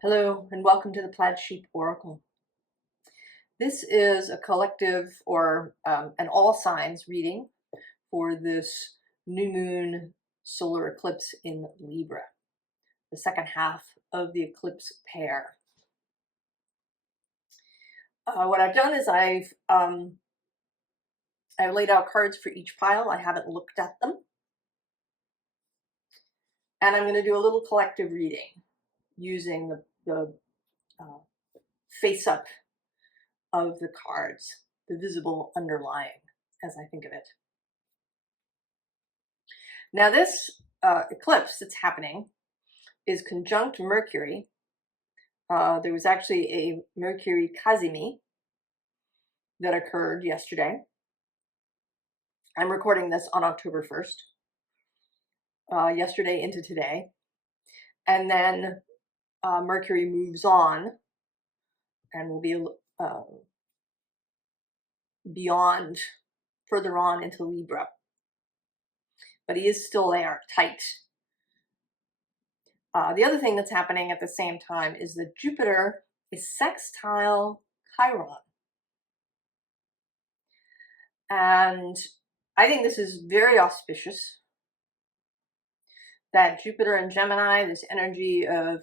Hello and welcome to the Plaid Sheep Oracle. This is a collective or an all signs reading for this new moon solar eclipse in Libra, the second half of the eclipse pair. What I've done is I've laid out cards for each pile. I haven't looked at them. And I'm going to do a little collective reading using the face-up of the cards, the visible underlying, as I think of it. Now this eclipse that's happening is conjunct Mercury. There was actually a Mercury Cazimi that occurred yesterday. I'm recording this on October 1st, yesterday into today. And then Mercury moves on and will be beyond, further on into Libra. But he is still there, tight. The other thing that's happening at the same time is that Jupiter is sextile Chiron. And I think this is very auspicious, that Jupiter and Gemini, this energy of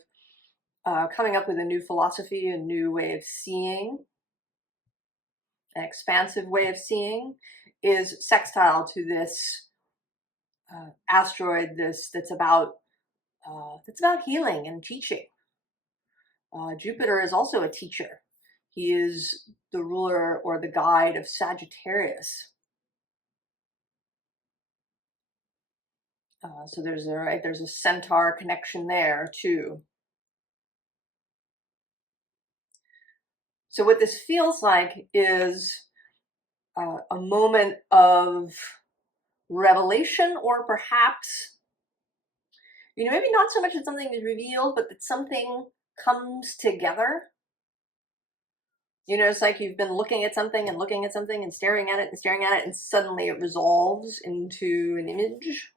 coming up with a new philosophy, a new way of seeing, an expansive way of seeing, is sextile to this asteroid that's about healing and teaching. Jupiter is also a teacher. He is the ruler or the guide of Sagittarius. So there's a centaur connection there too. So what this feels like is a moment of revelation, or perhaps, maybe not so much that something is revealed, but that something comes together. It's like you've been looking at something and looking at something and staring at it and staring at it, and suddenly it resolves into an image.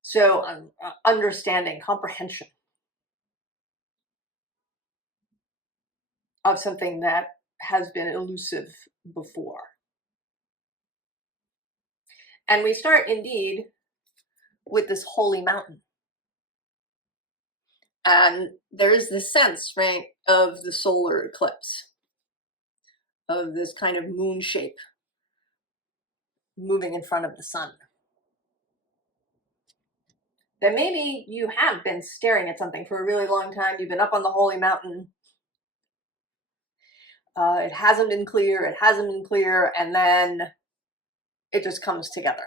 So understanding, comprehension of something that has been elusive before. And we start indeed with this holy mountain. And there is this sense, right, of the solar eclipse, of this kind of moon shape moving in front of the sun. That maybe you have been staring at something for a really long time. You've been up on the holy mountain. It hasn't been clear, and then it just comes together.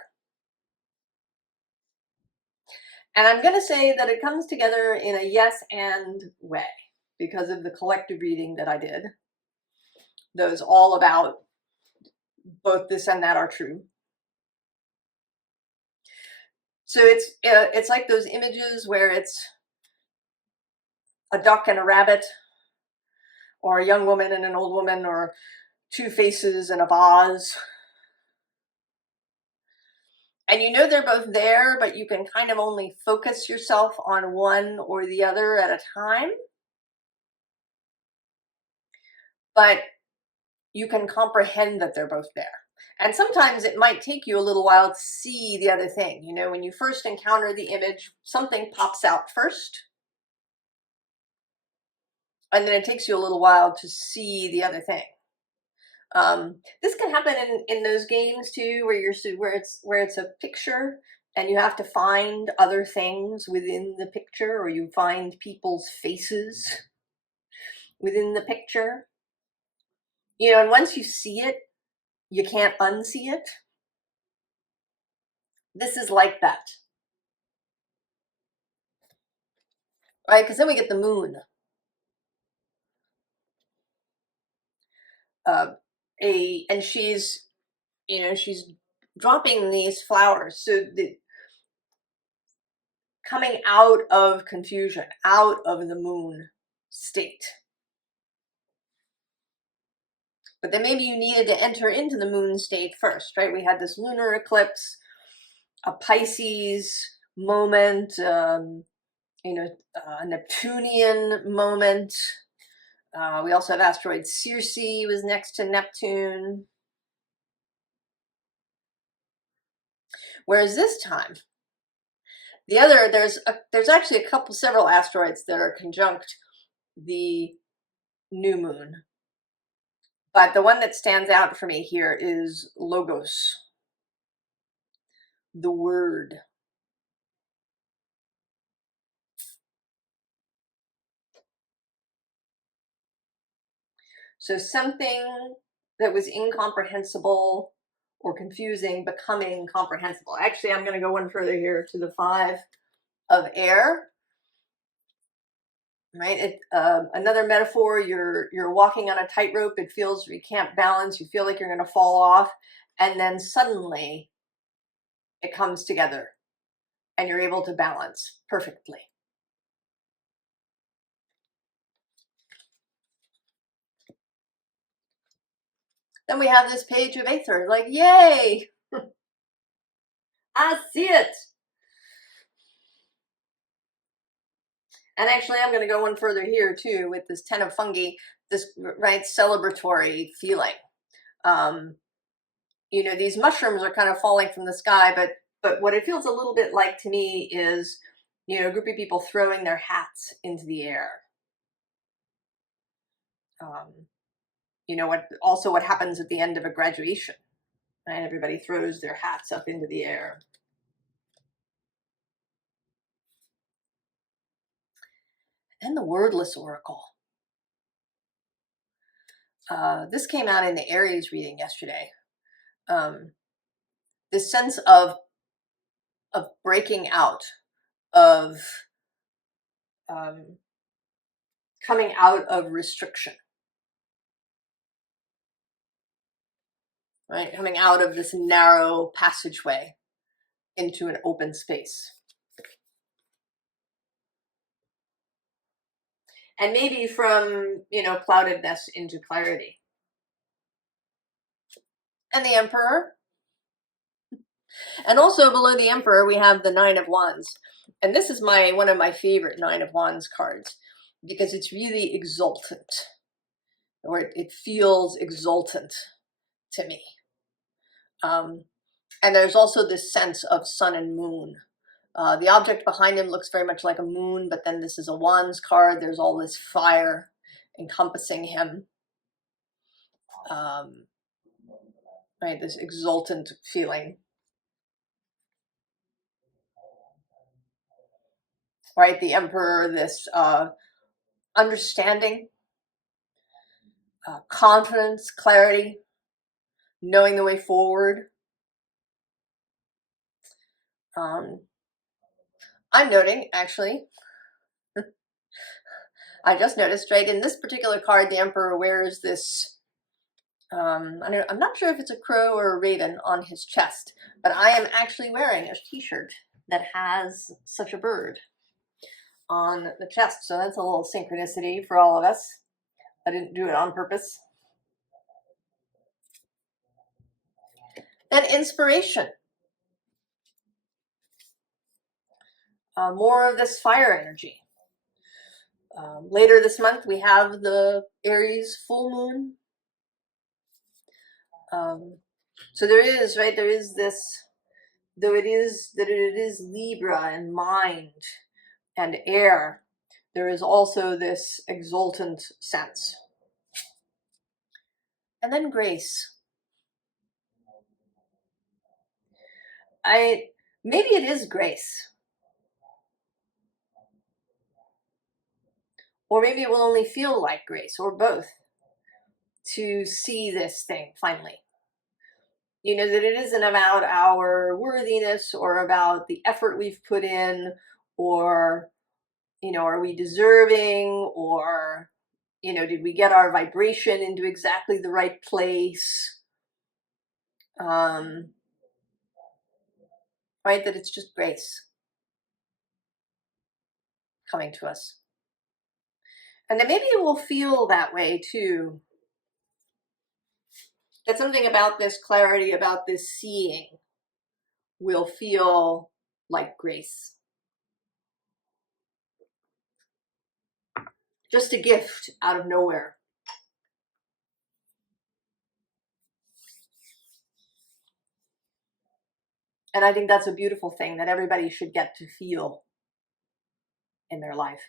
And I'm going to say that it comes together in a yes and way because of the collective reading that I did. Those all about both this and that are true. So it's like those images where it's a duck and a rabbit, or a young woman and an old woman, or two faces and a vase. And they're both there, but you can kind of only focus yourself on one or the other at a time. But you can comprehend that they're both there. And sometimes it might take you a little while to see the other thing. When you first encounter the image, something pops out first. And then it takes you a little while to see the other thing. This can happen in those games too, where it's a picture and you have to find other things within the picture, or you find people's faces within the picture. And once you see it, you can't unsee it. This is like that, right? Because then we get the moon. And she's dropping these flowers. So coming out of confusion, out of the moon state. But then maybe you needed to enter into the moon state first, right? We had this lunar eclipse. a Pisces moment, you know, a Neptunian moment. We also have asteroid Circe was next to Neptune. Whereas this time, the other, there's actually several asteroids that are conjunct the new moon. But the one that stands out for me here is Logos, the word. So something that was incomprehensible or confusing becoming comprehensible. Actually, I'm going to go one further here to the 5 of air. Right? Another metaphor, you're walking on a tightrope. It feels you can't balance. You feel like you're going to fall off. And then suddenly it comes together and you're able to balance perfectly. Then we have this page of Aether, like, yay! I see it! And actually, I'm going to go one further here, too, with this 10 of fungi, this, right, celebratory feeling. You know, these mushrooms are kind of falling from the sky, but what it feels a little bit like to me is, you know, a group of people throwing their hats into the air. You know, what happens at the end of a graduation, right? Everybody throws their hats up into the air. And the Wordless Oracle. This came out in the Aries reading yesterday. This sense of breaking out, of coming out of restriction, right? Coming out of this narrow passageway into an open space. And maybe from, you know, cloudedness into clarity. And the Emperor. And also below the Emperor, we have the 9 of Wands. And this is one of my favorite 9 of Wands cards, because it's really exultant, or it feels exultant to me. And there's also this sense of sun and moon. The object behind him looks very much like a moon, but then this is a Wands card. There's all this fire encompassing him. Right, this exultant feeling. Right, the Emperor, this understanding, confidence, clarity, knowing the way forward. I'm noting, actually, I just noticed, right, in this particular card, the Emperor wears this, I'm not sure if it's a crow or a raven on his chest, but I am actually wearing a t-shirt that has such a bird on the chest. So that's a little synchronicity for all of us. I didn't do it on purpose. And inspiration. More of this fire energy. Later this month, we have the Aries full moon. So there is, right, there is this, though it is Libra and mind and air, there is also this exultant sense. And then grace. Maybe it is grace. Or maybe it will only feel like grace, or both, to see this thing finally. You know, that it isn't about our worthiness or about the effort we've put in, or, you know, are we deserving, or, you know, did we get our vibration into exactly the right place? Right, that it's just grace coming to us. And then maybe it will feel that way too. That something about this clarity, about this seeing, will feel like grace. Just a gift out of nowhere. And I think that's a beautiful thing that everybody should get to feel in their life.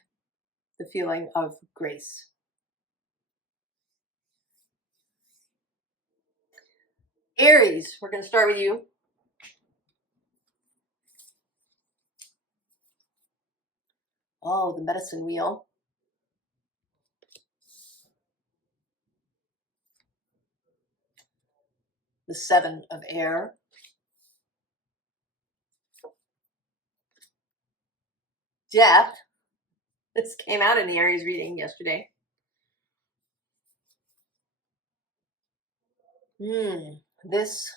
The feeling of grace. Aries, we're going to start with you. Oh, the medicine wheel. The 7 of air. Death. This came out in the Aries reading yesterday. This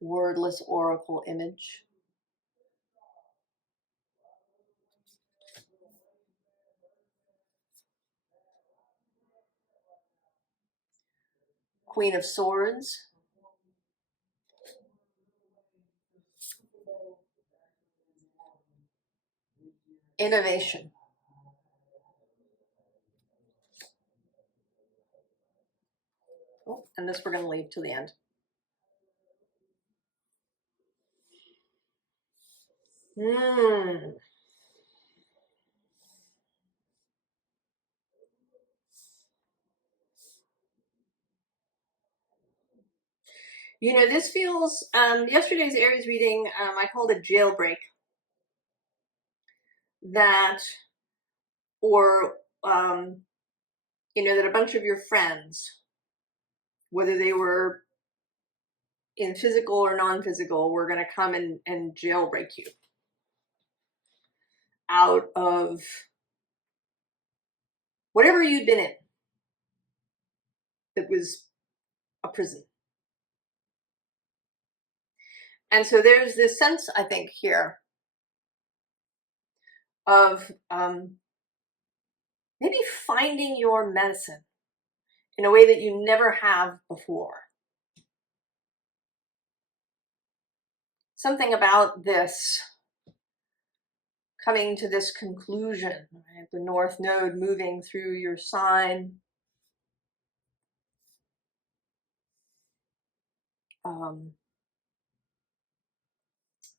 wordless oracle image. Queen of Swords. Innovation. Oh, and this we're going to leave till the end. You know, this feels, yesterday's Aries reading, I called it jailbreak. That, or, you know, that a bunch of your friends, whether they were in physical or non-physical, were going to come and jailbreak you out of whatever you'd been in that was a prison. And so there's this sense, I think, here of maybe finding your medicine in a way that you never have before. Something about this coming to this conclusion, right? The North Node moving through your sign.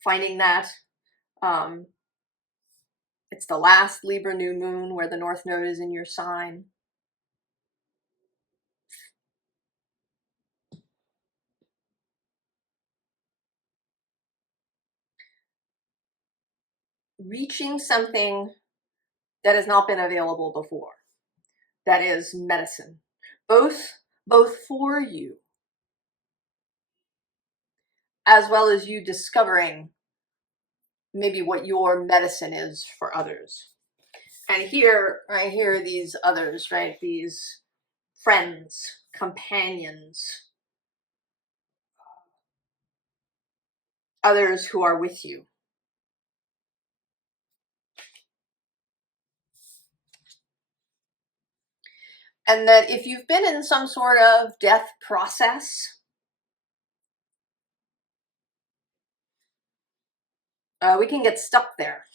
Finding that it's the last Libra new moon where the North Node is in your sign. Reaching something that has not been available before. That is medicine. Both for you, as well as you discovering maybe what your medicine is for others. And here I hear these others, right? These friends, companions, others who are with you. And that if you've been in some sort of death process, we can get stuck there.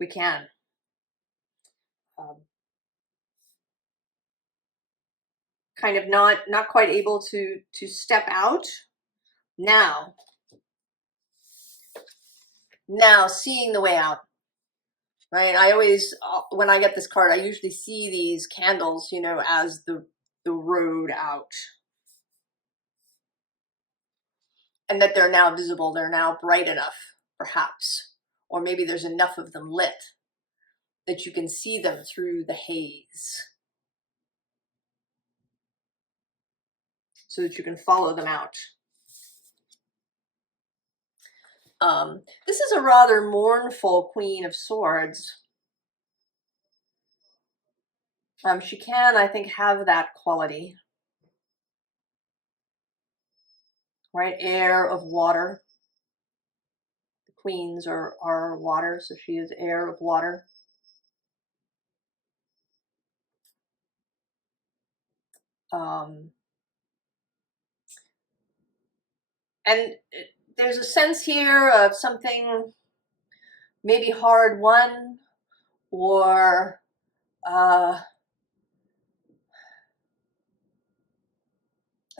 We can. Kind of not quite able to step out. Now seeing the way out, right? I always, when I get this card, I usually see these candles, you know, as the road out. And that they're now visible, they're now bright enough, perhaps. Or maybe there's enough of them lit that you can see them through the haze. So that you can follow them out. This is a rather mournful Queen of Swords. She can, I think, have that quality. Right? Air of water. The queens are water, so she is air of water. And there's a sense here of something maybe hard won, or a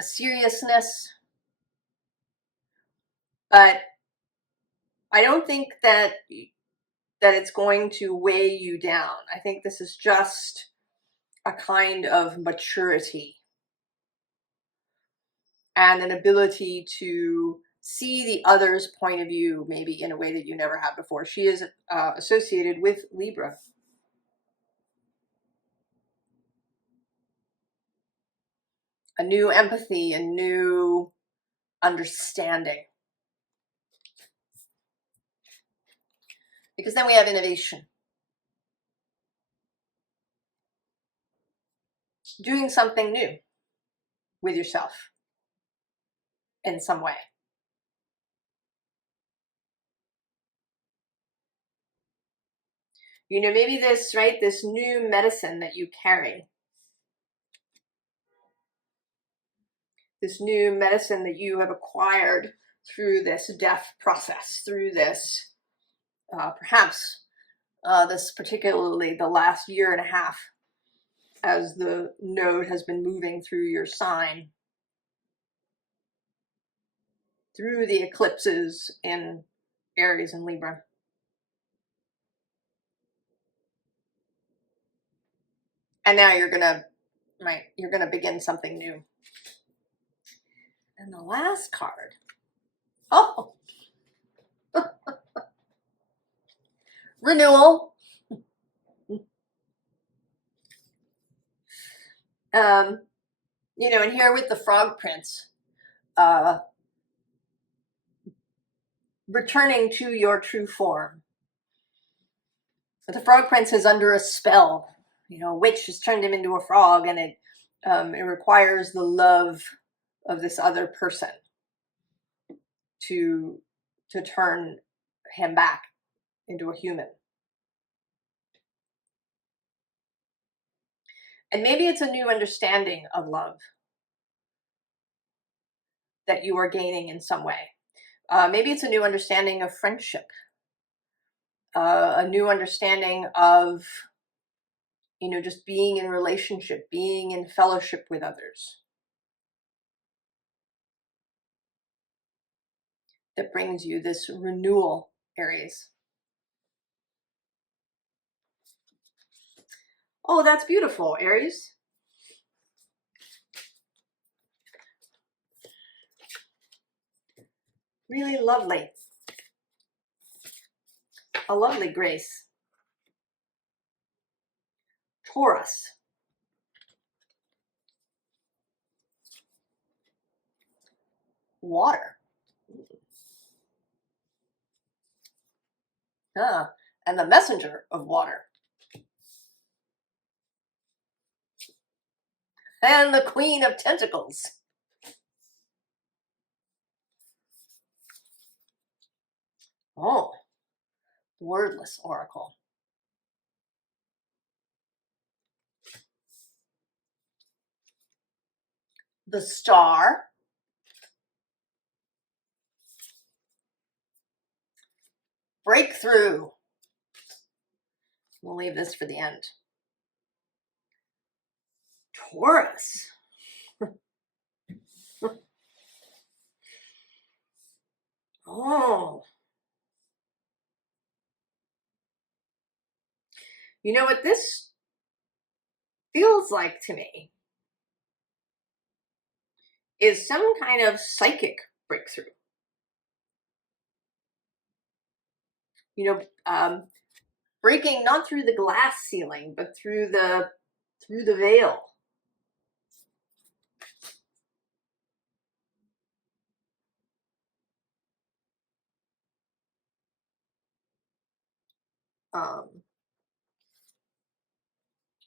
seriousness, but I don't think that it's going to weigh you down. I think this is just a kind of maturity and an ability to see the other's point of view maybe in a way that you never have before. She is associated with Libra. A new empathy, a new understanding. Because then we have innovation. Doing something new with yourself in some way. You know, maybe this, right, this new medicine that you carry, this new medicine that you have acquired through this death process, through this, perhaps this particularly the last year and a half, as the node has been moving through your sign, through the eclipses in Aries and Libra. And now you're gonna begin something new. And the last card, oh, renewal. You know, and here with the Frog Prince, returning to your true form. But the Frog Prince is under a spell. You know, a witch has turned him into a frog, and it requires the love of this other person to turn him back into a human. And maybe it's a new understanding of love that you are gaining in some way. Maybe it's a new understanding of friendship, a new understanding of, you know, just being in relationship, being in fellowship with others. That brings you this renewal, Aries. Oh, that's beautiful, Aries. Really lovely. A lovely grace. Taurus. Water. And the messenger of water. And the Queen of Tentacles. Oh, Wordless Oracle. The Star. Breakthrough. We'll leave this for the end. Taurus. Oh. You know what this feels like to me is some kind of psychic breakthrough. You know, breaking not through the glass ceiling, but through the veil.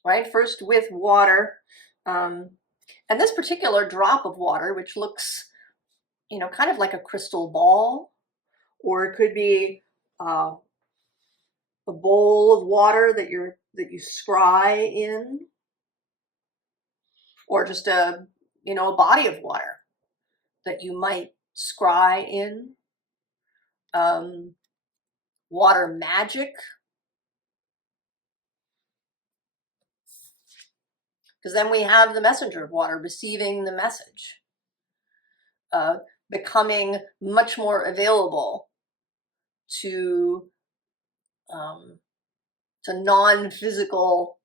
Right, first with water, and this particular drop of water, which looks, you know, kind of like a crystal ball, or it could be a bowl of water that you scry in, or just a body of water that you might scry in. water magic. Because then we have the messenger of water receiving the message, becoming much more available to non-physical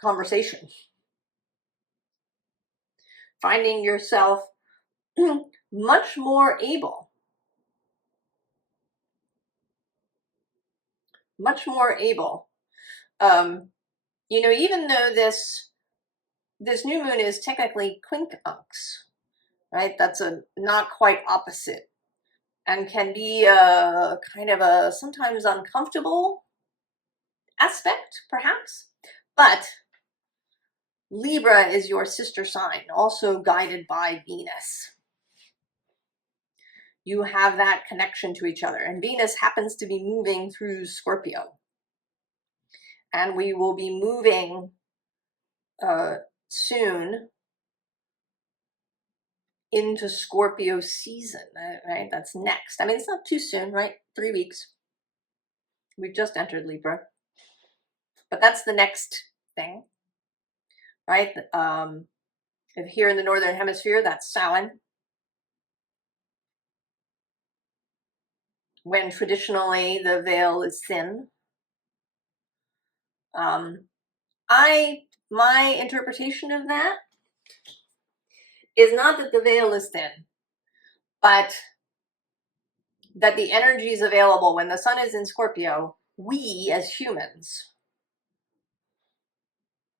conversation. Finding yourself much more able even though this new moon is technically quincunx, right? That's a not quite opposite, and can be a kind of a sometimes uncomfortable aspect, perhaps. But Libra is your sister sign, also guided by Venus. You have that connection to each other, and Venus happens to be moving through Scorpio. And we will be moving soon into Scorpio season, right? That's next. I mean, it's not too soon, right? 3 weeks. We've just entered Libra. But that's the next thing, right? If here in the Northern Hemisphere, that's Samhain, when traditionally the veil is thin. My interpretation of that is not that the veil is thin, but that the energies available when the sun is in Scorpio, we as humans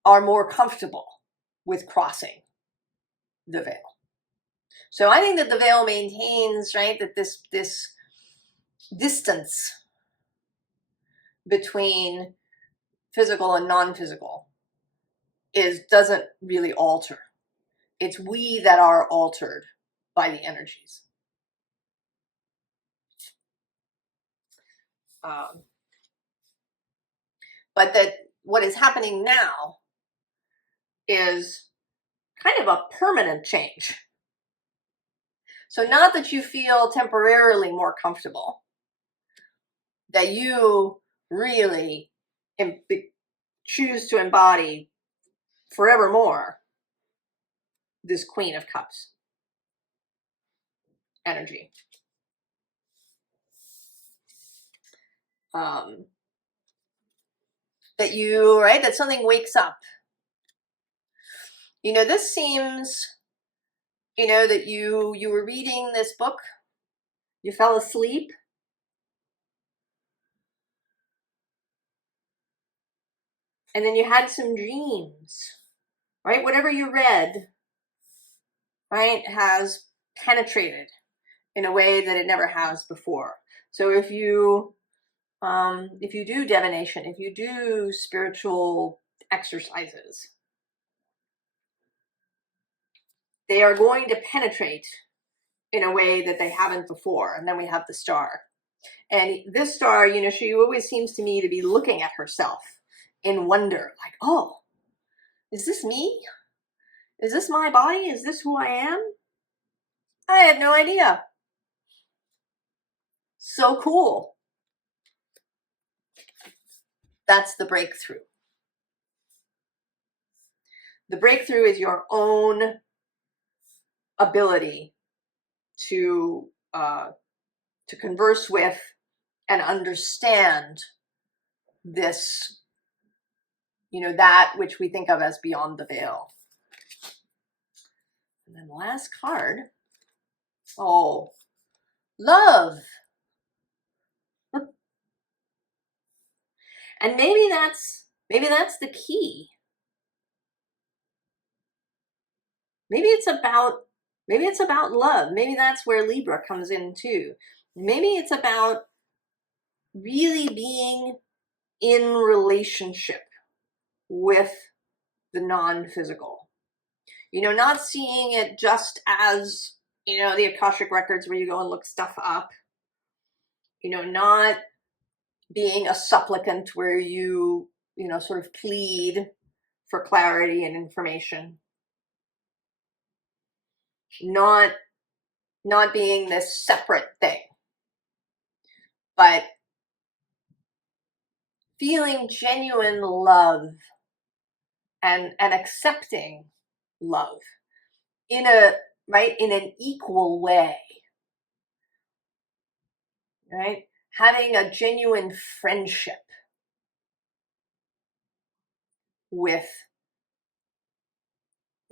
are more comfortable with crossing the veil. So I think that the veil maintains, right, that this distance between physical and non-physical doesn't really alter. It's we that are altered by the energies. But that what is happening now is kind of a permanent change. So not that you feel temporarily more comfortable, that you really choose to embody forevermore this Queen of Cups energy. That something wakes up. This seems, that you were reading this book, you fell asleep, and then you had some dreams, right? Whatever you read, right, has penetrated in a way that it never has before. So if you do divination, if you do spiritual exercises, they are going to penetrate in a way that they haven't before. And then we have the star. And this star, she always seems to me to be looking at herself in wonder, like, oh, is this me? Is this my body? Is this who I am? I had no idea. So cool. That's the breakthrough. The breakthrough is your own ability to converse with and understand this, that which we think of as beyond the veil. And then the last card, oh, love. And maybe that's the key. Maybe it's about love. Maybe that's where Libra comes in too. Maybe it's about really being in relationship with the non-physical. Not seeing it just as, the Akashic records where you go and look stuff up. Not being a supplicant where you, sort of plead for clarity and information. Not being this separate thing. but feeling genuine love and accepting love in a, right, in an equal way, right? Having a genuine friendship with,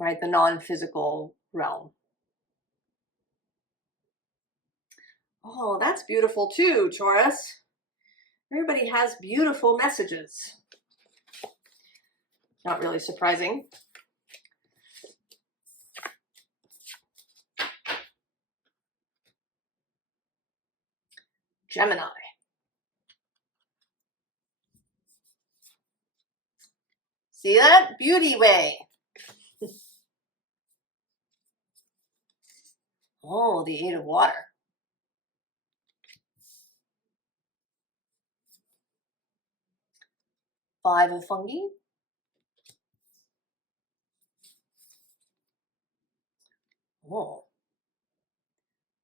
right, the non-physical realm. Oh, that's beautiful too, Taurus. Everybody has beautiful messages. Not really surprising. Gemini. See that? Beauty way. Oh, the Eight of Water. Five of Fungi. Oh.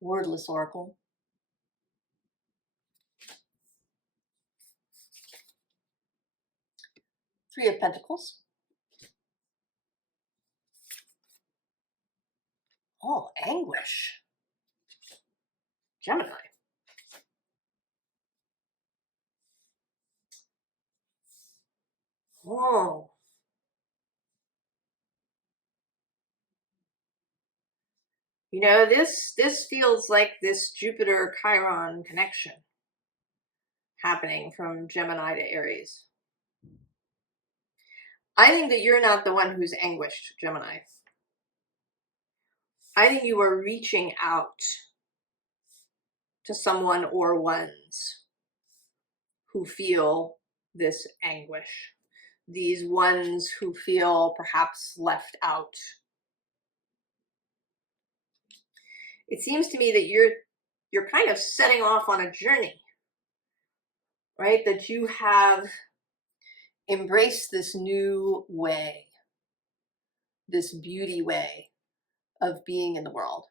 Wordless Oracle. Three of Pentacles. Oh, Anguish. Gemini. Oh. You know, this feels like this Jupiter-Chiron connection happening from Gemini to Aries. I think that you're not the one who's anguished, Gemini. I think you are reaching out to someone or ones who feel this anguish. These ones who feel perhaps left out. It seems to me that you're kind of setting off on a journey, right? That you have embraced this new way, this beauty way of being in the world.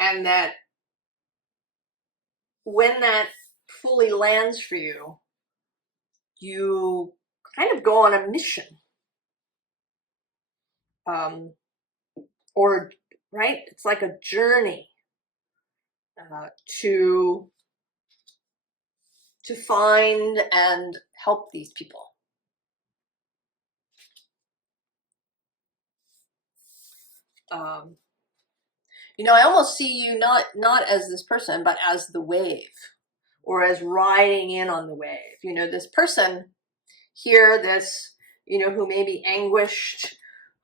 And that when that fully lands for you, you kind of go on a mission. Or, right? It's like a journey to find and help these people. You know, I almost see you not as this person, but as the wave, or as riding in on the wave. You know, this person here, this, you know, who may be anguished,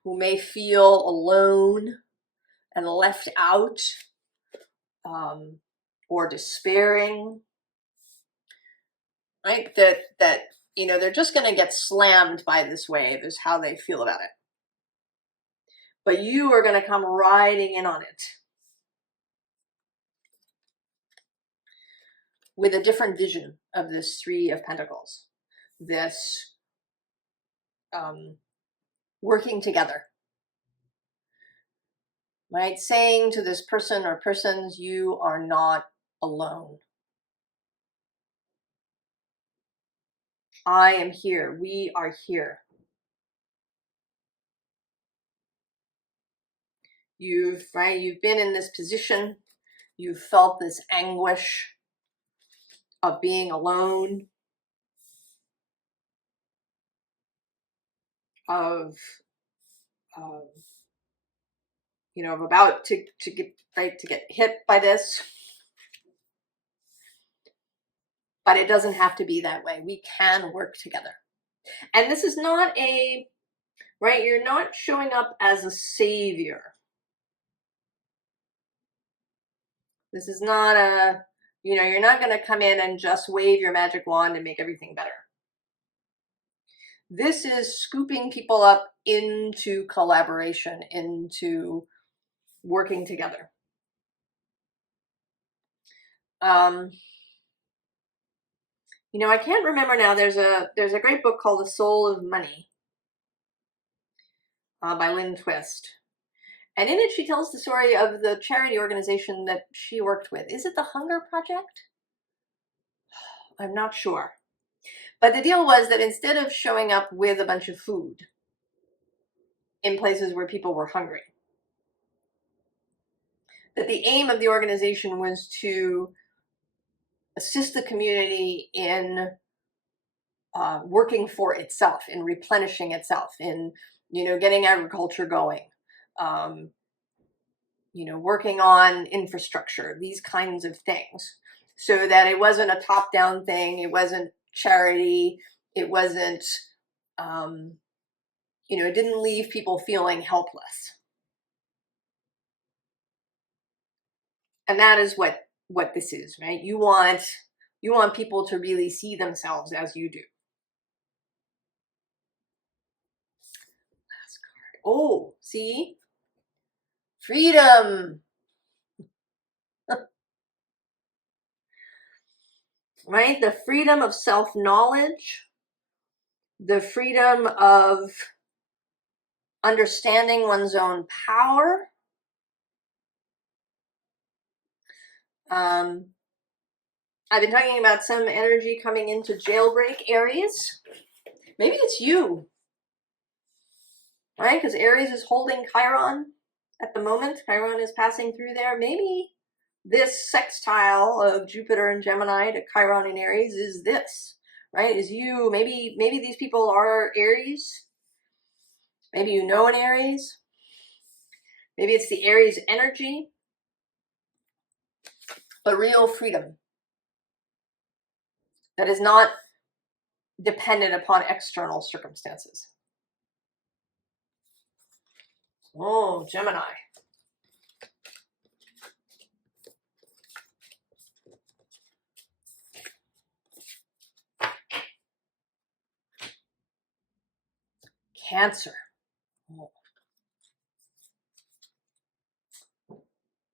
who may feel alone and left out, or despairing, right? That you know, they're just going to get slammed by this wave is how they feel about it. But you are going to come riding in on it with a different vision of this Three of Pentacles, this working together, right? Saying to this person or persons, you are not alone. I am here. We are here. You've been in this position. You've felt this anguish of being alone, of you know, of about to get hit by this. But it doesn't have to be that way. We can work together. And this is not a, right, you're not showing up as a savior. This is not a, you know, you're not going to come in and just wave your magic wand and make everything better. This is scooping people up into collaboration, into working together. You know, I can't remember now. There's a great book called The Soul of Money by Lynn Twist. And in it, she tells the story of the charity organization that she worked with. Is it the Hunger Project? I'm not sure. But the deal was that instead of showing up with a bunch of food in places where people were hungry, that the aim of the organization was to assist the community in working for itself, in replenishing itself, in, you know, getting agriculture going, you know, working on infrastructure, these kinds of things, so that it wasn't a top-down thing, it wasn't charity, it wasn't, you know, it didn't leave people feeling helpless. And that is what this is, right? You want people to really see themselves as you do. Last card. Oh, see? Freedom. Right? The freedom of self-knowledge, the freedom of understanding one's own power. I've been talking about some energy coming into jailbreak Aries. Maybe it's you, right? Because Aries is holding Chiron at the moment. Chiron is passing through there. Maybe this sextile of Jupiter and Gemini to Chiron in Aries is this, right? Is you. Maybe these people are Aries. Maybe you know an Aries. Maybe it's the Aries energy. But real freedom that is not dependent upon external circumstances. Oh, Gemini. Cancer. Oh.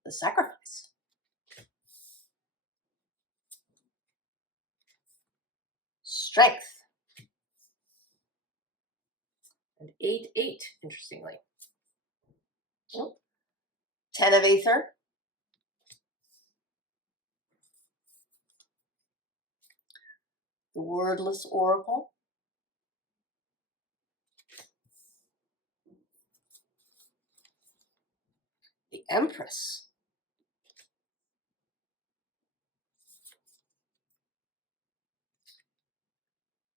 The sacrifice. Strength. And 8-8, interestingly. Oh. 10 of Aether. The Wordless Oracle. The Empress.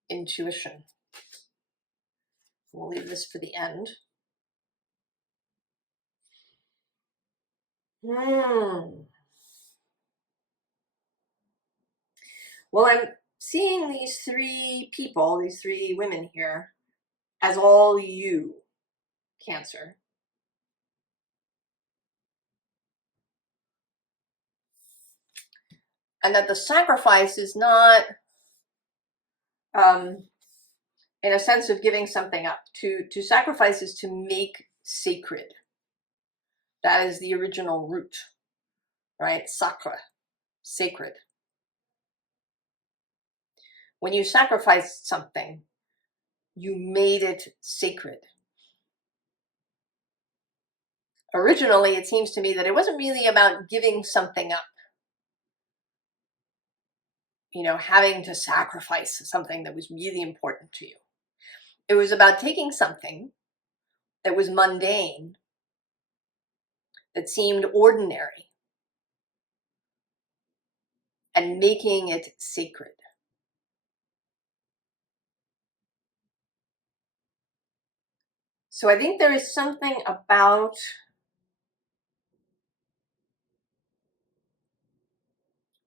Intuition. We'll leave this for the end. Well, I'm seeing these three people, these three women here, as all you, Cancer. And that the sacrifice is not in a sense of giving something up. To sacrifice is to make sacred. That is the original root, right? Sacra, sacred. When you sacrificed something, you made it sacred. Originally, it seems to me that it wasn't really about giving something up. You know, having to sacrifice something that was really important to you. It was about taking something that was mundane, that seemed ordinary, and making it sacred. So I think there is something about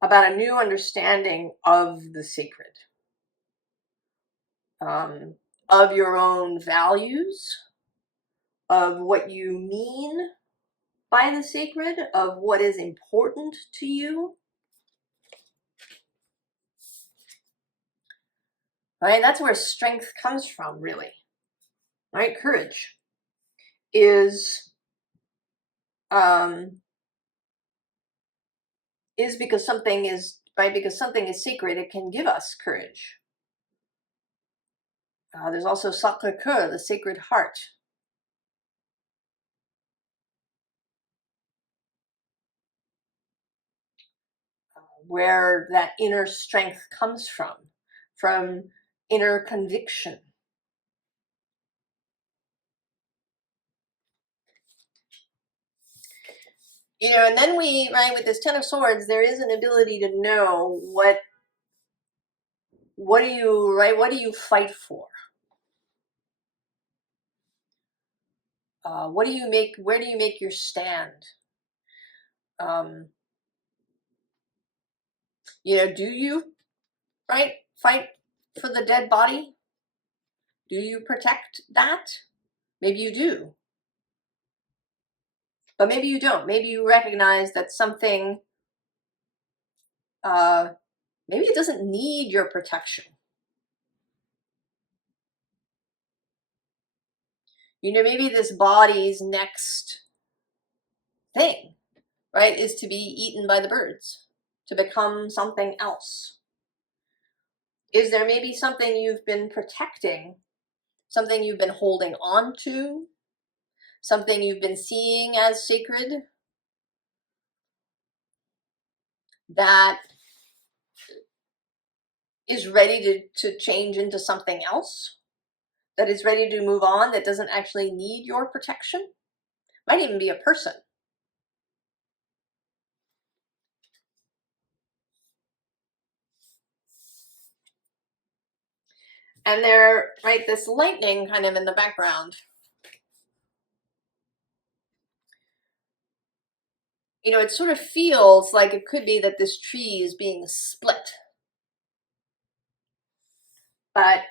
a new understanding of the sacred, of your own values, of what you mean by the sacred, of what is important to you. Right? That's where strength comes from, really. Right? Courage is because something is, right? Because something is sacred, it can give us courage. There's also Sacré-Cœur, the Sacred Heart. where that inner strength comes from inner conviction. You know, and then we, right, with this Ten of Swords, there is an ability to know what do you, right, what do you fight for? What do you make, where do you make your stand? You know, do you, right, fight for the dead body? Do you protect that? Maybe you do. But maybe you don't. Maybe you recognize that something, maybe it doesn't need your protection. You know, maybe this body's next thing, right, is to be eaten by the birds, to become something else. Is there maybe something you've been protecting, something you've been holding on to, something you've been seeing as sacred, that is ready to change into something else, that is ready to move on, that doesn't actually need your protection? Might even be a person. And they're, right, this lightning kind of in the background. You know, it sort of feels like it could be that this tree is being split. But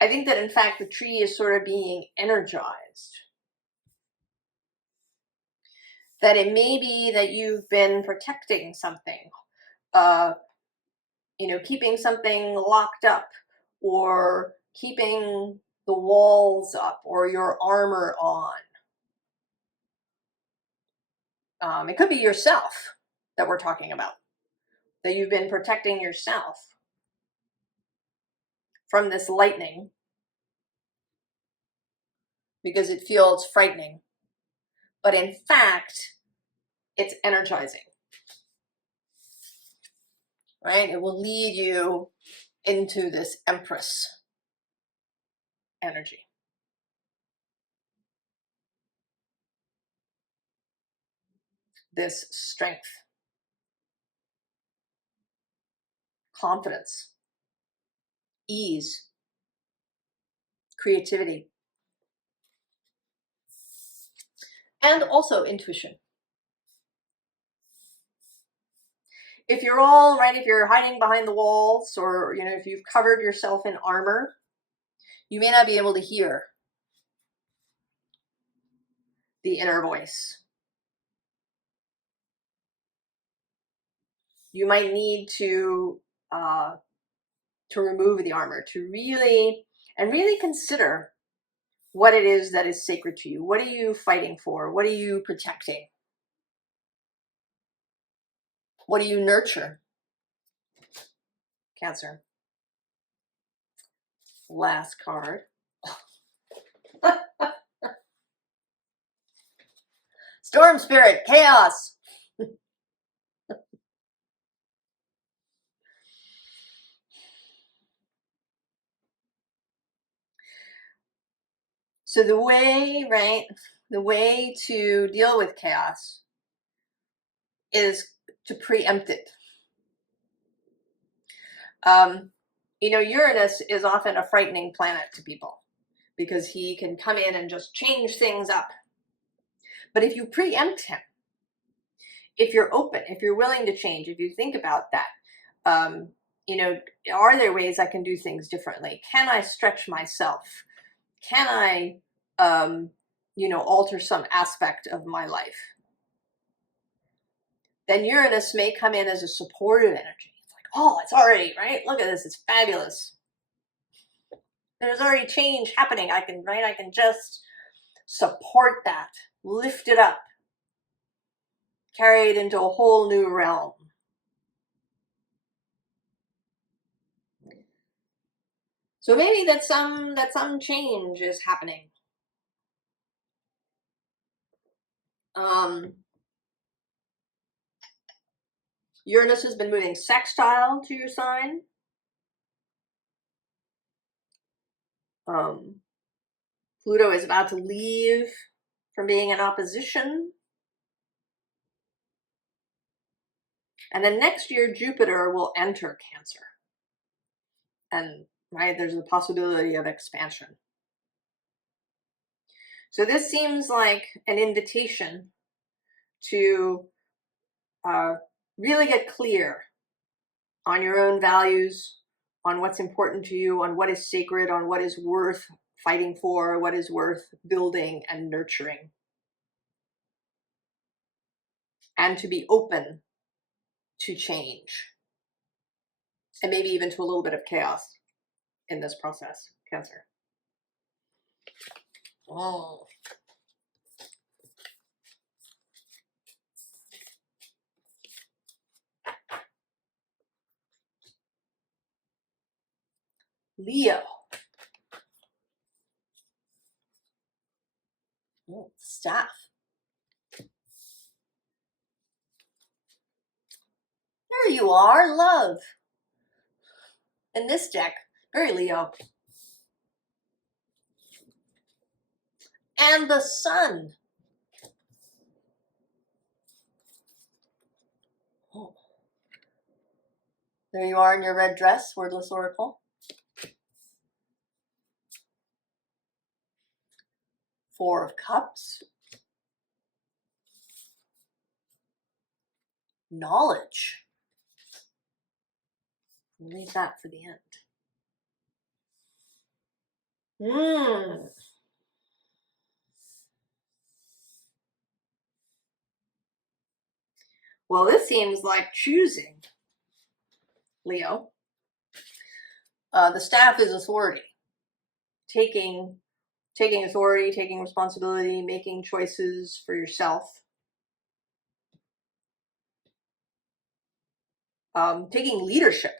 I think that in fact the tree is sort of being energized. That it may be that you've been protecting something, you know, keeping something locked up, or keeping the walls up, or your armor on. It could be yourself that we're talking about, that you've been protecting yourself from this lightning because it feels frightening. But in fact, it's energizing, right? It will lead you into this Empress energy. This strength, confidence, ease, creativity, and also intuition. If you're all, right, if you're hiding behind the walls, or, you know, if you've covered yourself in armor, you may not be able to hear the inner voice. You might need to remove the armor, to really consider what it is that is sacred to you. What are you fighting for? What are you protecting? What do you nurture? Cancer. Last card. Storm Spirit, Chaos. So the way, right, the way to deal with chaos is to preempt it. You know, Uranus is often a frightening planet to people because he can come in and just change things up. But if you preempt him, if you're open, if you're willing to change, if you think about that, you know, are there ways I can do things differently? Can I stretch myself? Can I, you know, alter some aspect of my life? Then Uranus may come in as a supportive energy. It's like, oh, it's already, right? Look at this, it's fabulous. There's already change happening. I can, right? I can just support that, lift it up, carry it into a whole new realm. So maybe that some change is happening. Uranus has been moving sextile to your sign. Pluto is about to leave from being in opposition. And then next year, Jupiter will enter Cancer. And right, there's a possibility of expansion. So this seems like an invitation to really get clear on your own values, on what's important to you, on what is sacred, on what is worth fighting for, what is worth building and nurturing. And to be open to change. And maybe even to a little bit of chaos in this process, Cancer. Oh. Leo. Oh, staff. There you are, love. In this deck, very Leo. And the sun. Oh. There you are in your red dress, Wordless Oracle. Four of Cups. Knowledge. We'll leave that for the end. Well, this seems like choosing, Leo. The staff is authority. Taking authority, taking responsibility, making choices for yourself. Taking leadership.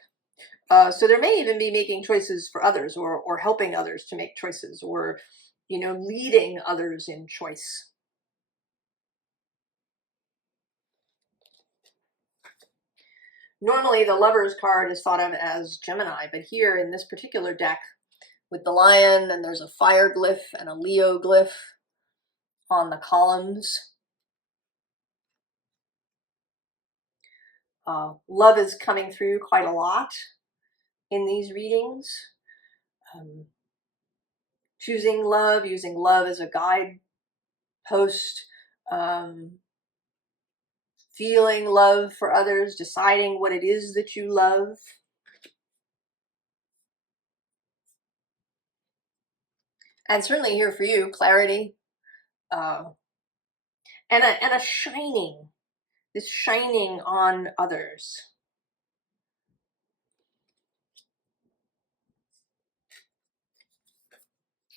So there may even be making choices for others, or helping others to make choices, or, you know, leading others in choice. Normally the Lovers card is thought of as Gemini, but here in this particular deck with the lion, and there's a fire glyph and a Leo glyph on the columns. Love is coming through quite a lot in these readings. Choosing love, using love as a guidepost, feeling love for others, deciding what it is that you love. And certainly here for you, clarity, and a shining, this shining on others.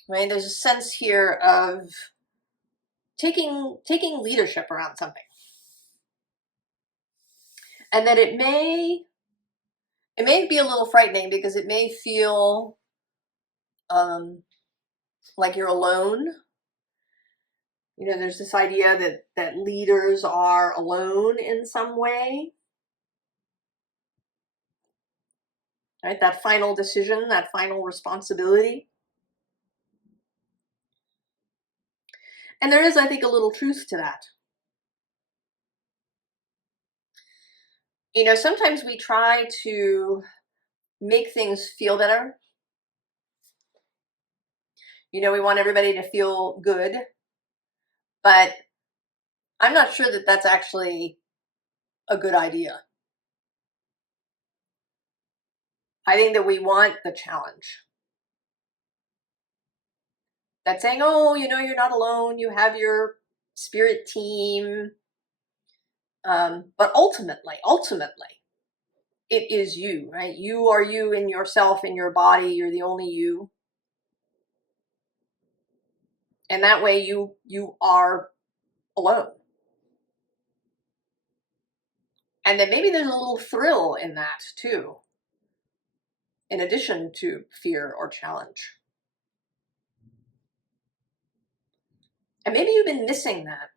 Right? There's a sense here of taking leadership around something. And that it may be a little frightening, because it may feel like you're alone. You know, there's this idea that leaders are alone in some way. Right? That final decision, that final responsibility. And there is, I think, a little truth to that. You know, sometimes we try to make things feel better. You know, we want everybody to feel good, but I'm not sure that that's actually a good idea. I think that we want the challenge. That's saying, oh, you know, you're not alone, you have your spirit team. But ultimately, it is you, right? You are you in yourself, in your body. You're the only you. And that way you are alone. And then maybe there's a little thrill in that too, in addition to fear or challenge. And maybe you've been missing that.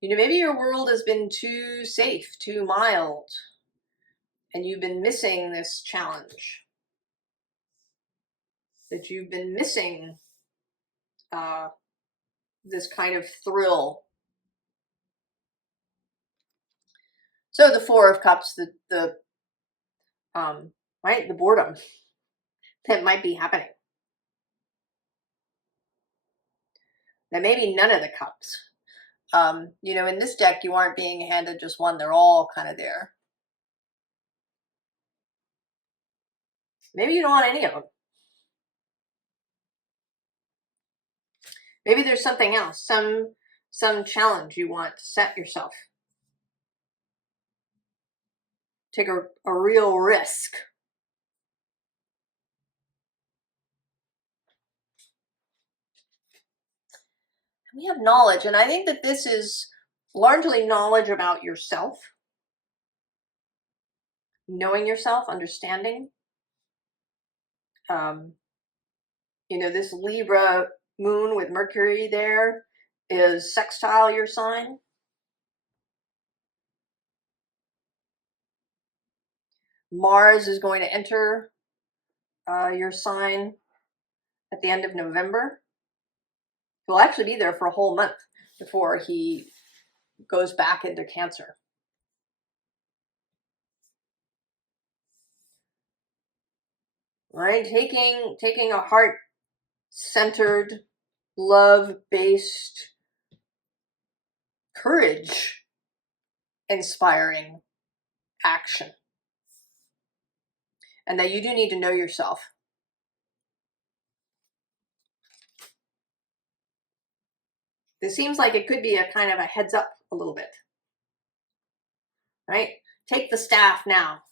You know, maybe your world has been too safe, too mild, and you've been missing this challenge. That you've been missing this kind of thrill. So the Four of Cups, the right, the boredom that might be happening. Now maybe none of the cups. You know, in this deck, you aren't being handed just one. They're all kind of there. Maybe you don't want any of them. Maybe there's something else, some challenge you want to set yourself. Take a real risk. We have knowledge, and I think that this is largely knowledge about yourself. Knowing yourself, understanding. You know, this Libra moon with Mercury there is sextile your sign. Mars is going to enter your sign at the end of November. He'll actually be there for a whole month before he goes back into Cancer. Right? Taking a heart-centered, love-based, courage-inspiring action. And that you do need to know yourself. This seems like it could be a kind of a heads up a little bit. Right? Take the staff now.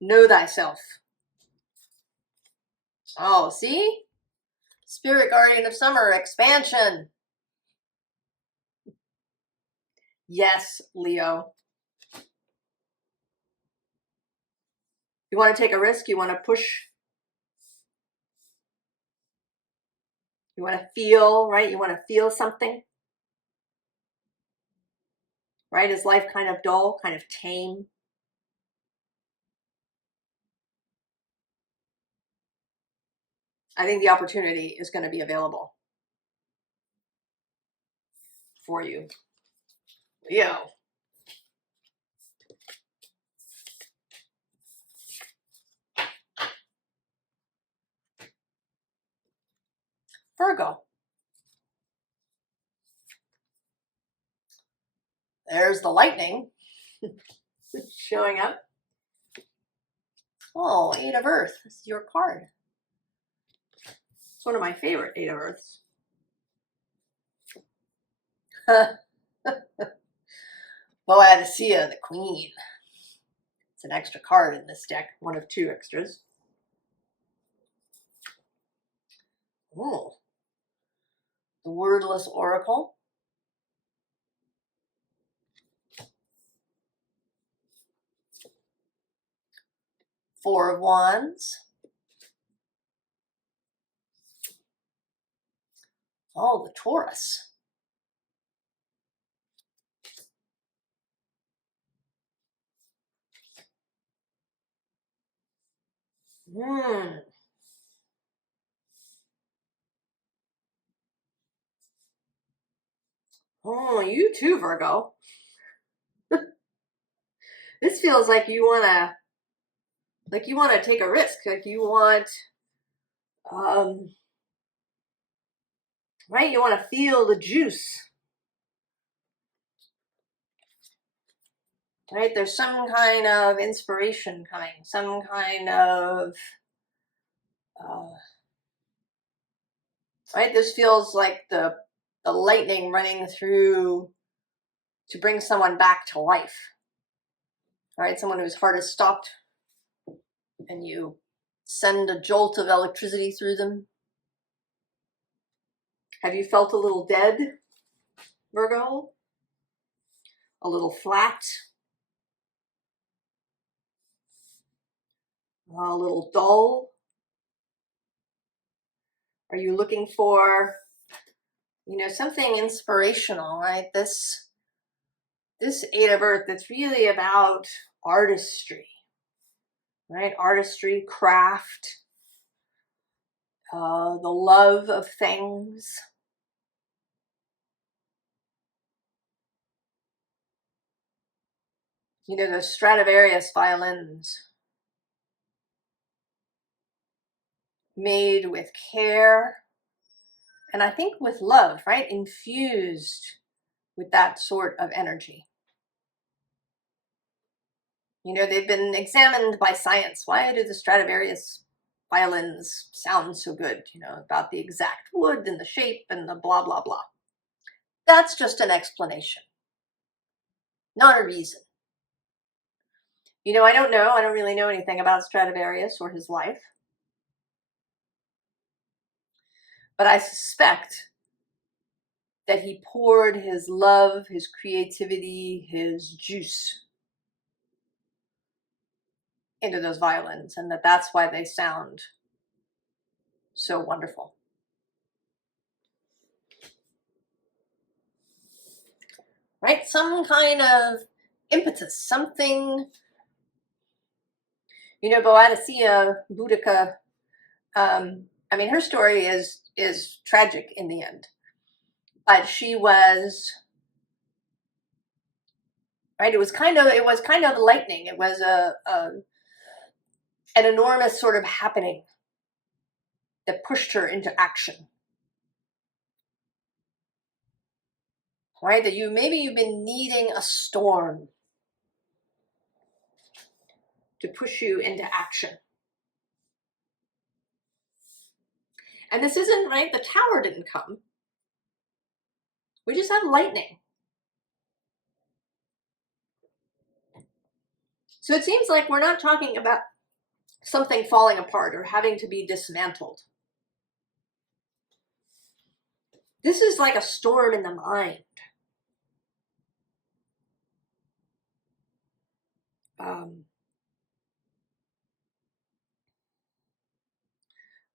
Know thyself. Oh, see? Spirit Guardian of Summer, expansion. Yes, Leo. You want to take a risk? You want to push? You want to feel, right? You want to feel something? Right? Is life kind of dull, kind of tame? I think the opportunity is going to be available for you, Leo. Virgo. There's the lightning showing up. Oh, Eight of Earth. This is your card. It's one of my favorite Eight of Earths. Boadicea, the Queen. It's an extra card in this deck. One of two extras. Oh. The Wordless Oracle. Four of Wands. Oh, the Taurus. Oh, you too, Virgo. This feels like you wanna take a risk. Like you want, right? You want to feel the juice. Right? There's some kind of inspiration coming, some kind of, right? This feels like the lightning running through to bring someone back to life. Right? Someone whose heart is stopped and you send a jolt of electricity through them. Have you felt a little dead, Virgo? A little flat? A little dull? Are you looking for, you know, something inspirational, right? This This Eight of Earth, that's really about artistry, right? Artistry, craft, the love of things. You know, those Stradivarius violins, made with care, and I think with love, right? Infused with that sort of energy. You know, they've been examined by science. Why do the Stradivarius violins sound so good? You know, about the exact wood and the shape and the blah, blah, blah. That's just an explanation, not a reason. You know, I don't know. I don't really know anything about Stradivarius or his life. But I suspect that he poured his love, his creativity, his juice into those violins, and that's why they sound so wonderful. Right? Some kind of impetus, something. You know, Boadicea, Boudicca, I mean, her story is tragic in the end. But she was, right, it was kind of lightning. It was an enormous sort of happening that pushed her into action. Right? That maybe you've been needing a storm to push you into action. And this isn't, right, the tower didn't come. We just have lightning. So it seems like we're not talking about something falling apart or having to be dismantled. This is like a storm in the mind.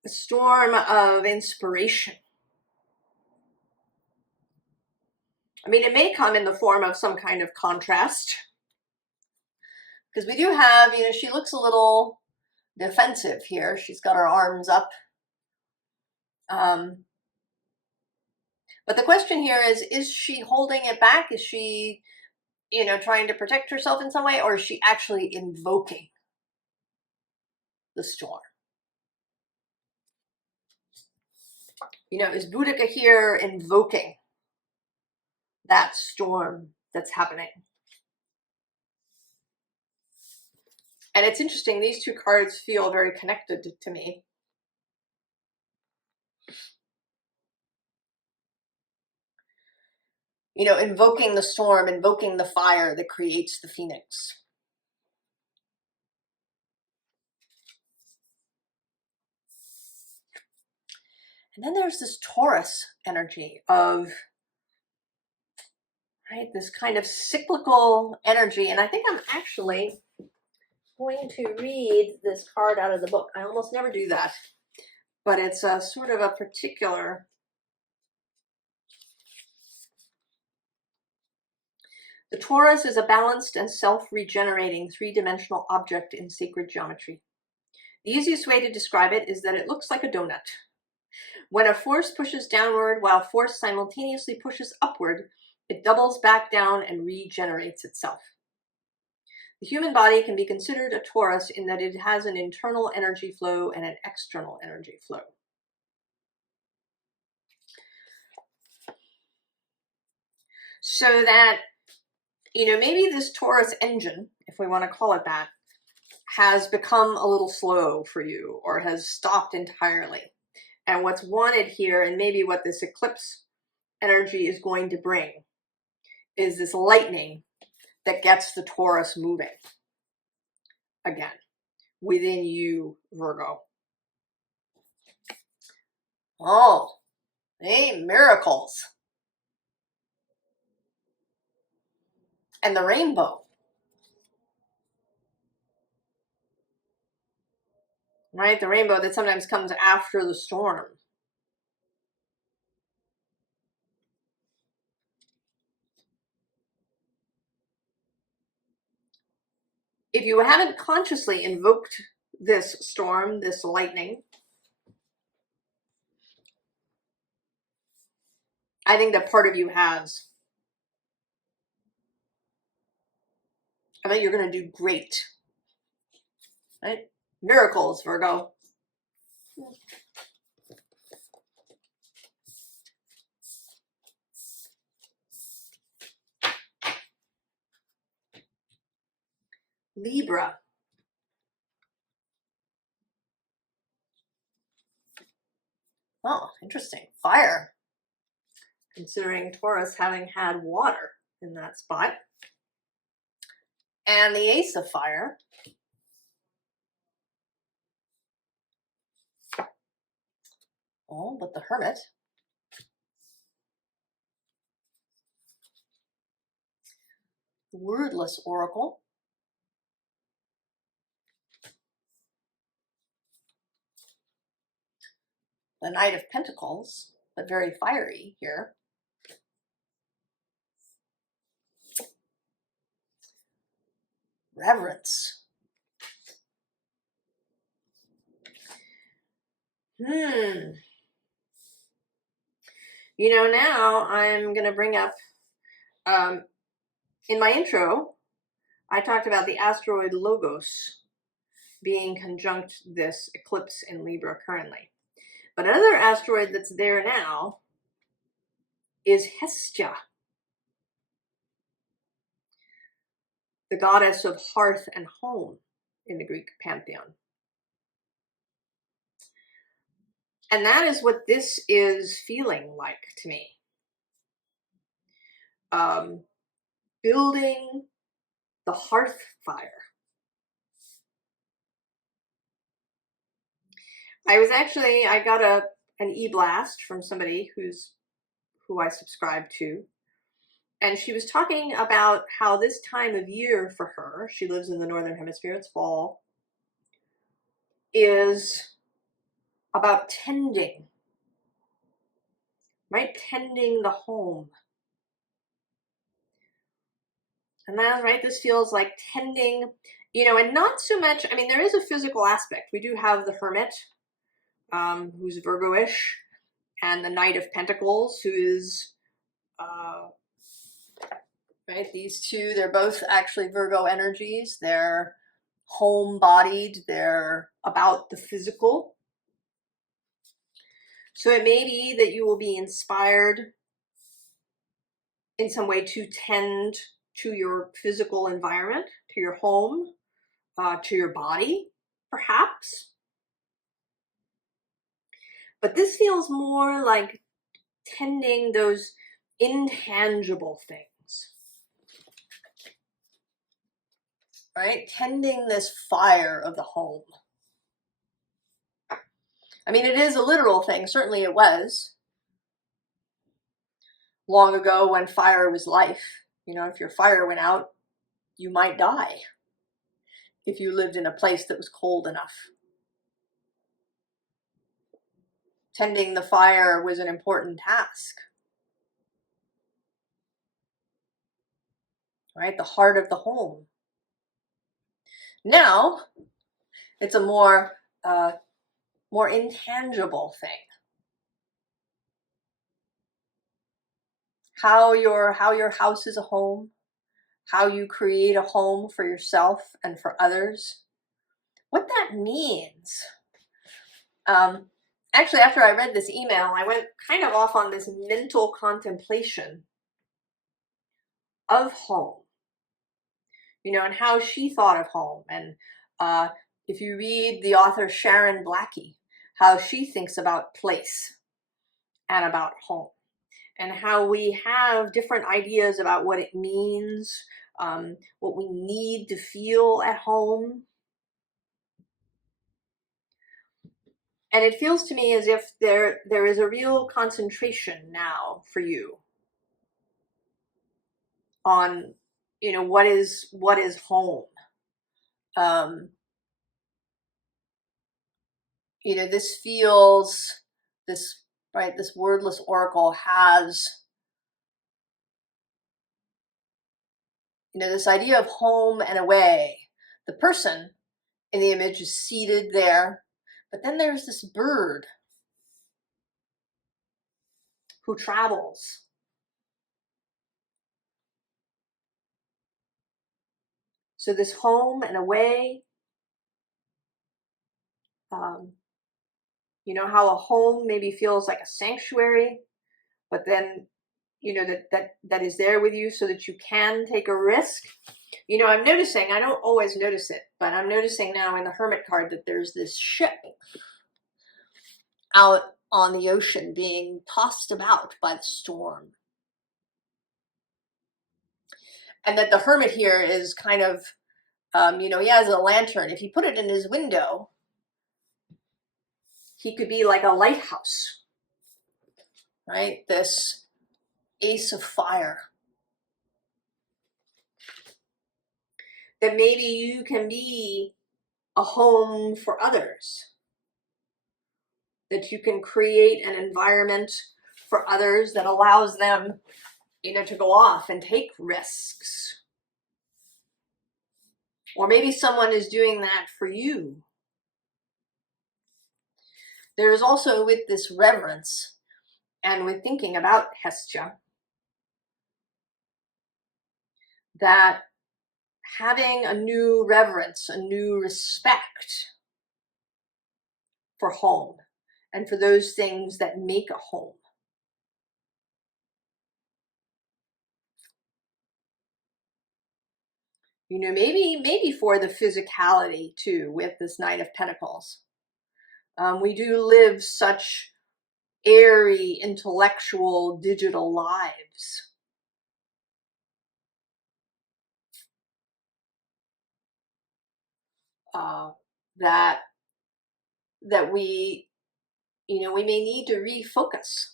A storm of inspiration. I mean, it may come in the form of some kind of contrast. Because we do have, you know, she looks a little defensive here. She's got her arms up. But the question here is she holding it back? Is she, you know, trying to protect herself in some way? Or is she actually invoking the storm? You know, is Boudicca here invoking that storm that's happening? And it's interesting, these two cards feel very connected to me. You know, invoking the storm, invoking the fire that creates the phoenix. And then there's this Taurus energy of, right, this kind of cyclical energy. And I think I'm actually going to read this card out of the book. I almost never do that, but it's a sort of a particular. The Taurus is a balanced and self-regenerating three-dimensional object in sacred geometry. The easiest way to describe it is that it looks like a donut. When a force pushes downward while force simultaneously pushes upward, it doubles back down and regenerates itself. The human body can be considered a torus in that it has an internal energy flow and an external energy flow. So that, you know, maybe this Taurus engine, if we want to call it that, has become a little slow for you or has stopped entirely. And what's wanted here, and maybe what this eclipse energy is going to bring, is this lightning that gets the Taurus moving again within you, Virgo. Oh, hey, miracles. And the rainbow. Right? The rainbow that sometimes comes after the storm. if you haven't consciously invoked this storm, this lightning, I think that part of you has. I think you're going to do great. Right? Miracles, Virgo. Libra. Oh, interesting. Fire. Considering Taurus having had water in that spot. And the Ace of Fire. Oh, but the Hermit. The Wordless Oracle. The Knight of Pentacles, but very fiery here. Reverence. You know, now I'm going to bring up, in my intro, I talked about the asteroid Logos being conjunct this eclipse in Libra currently. But another asteroid that's there now is Hestia, the goddess of hearth and home in the Greek pantheon. And that is what this is feeling like to me. Building the hearth fire. I got an e-blast from somebody who I subscribe to. And she was talking about how this time of year for her, she lives in the Northern Hemisphere, it's fall, is about tending, right? Tending the home. And that's right, this feels like tending, you know, and not so much, I mean, there is a physical aspect. We do have the Hermit, who's Virgo-ish, and the Knight of Pentacles, who is, right, these two, they're both actually Virgo energies. They're home-bodied, they're about the physical. So it may be that you will be inspired in some way to tend to your physical environment, to your home, to your body, perhaps. But this feels more like tending those intangible things, right? Tending this fire of the home. I mean, it is a literal thing. Certainly it was long ago when fire was life. You know, if your fire went out, you might die if you lived in a place that was cold enough. Tending the fire was an important task. Right? The heart of the home. Now, it's a more intangible thing. How your house is a home, how you create a home for yourself and for others, what that means. Actually, after I read this email, I went kind of off on this mental contemplation of home, you know, and how she thought of home. And if you read the author Sharon Blackie, how she thinks about place and about home, and how we have different ideas about what it means, what we need to feel at home. And it feels to me as if there is a real concentration now for you on, you know, what is home. You know, this feels, this Wordless Oracle has, you know, this idea of home and away, The person in the image is seated there, but then there's this bird who travels. So this home and away, you know how a home maybe feels like a sanctuary, but then, you know, that is there with you so that you can take a risk. You know, I'm noticing, I don't always notice it, but I'm noticing now in the Hermit card that there's this ship out on the ocean being tossed about by the storm. And that the Hermit here is kind of, you know, he has a lantern. If he put it in his window, he could be like a lighthouse, right? This Ace of Fire. That maybe you can be a home for others. That you can create an environment for others that allows them, you know, to go off and take risks. Or maybe someone is doing that for you. There is also, with this reverence and with thinking about Hestia, that having a new reverence, a new respect for home and for those things that make a home. You know, maybe for the physicality too, with this Knight of Pentacles. We do live such airy, intellectual, digital lives. That we, you know, we may need to refocus.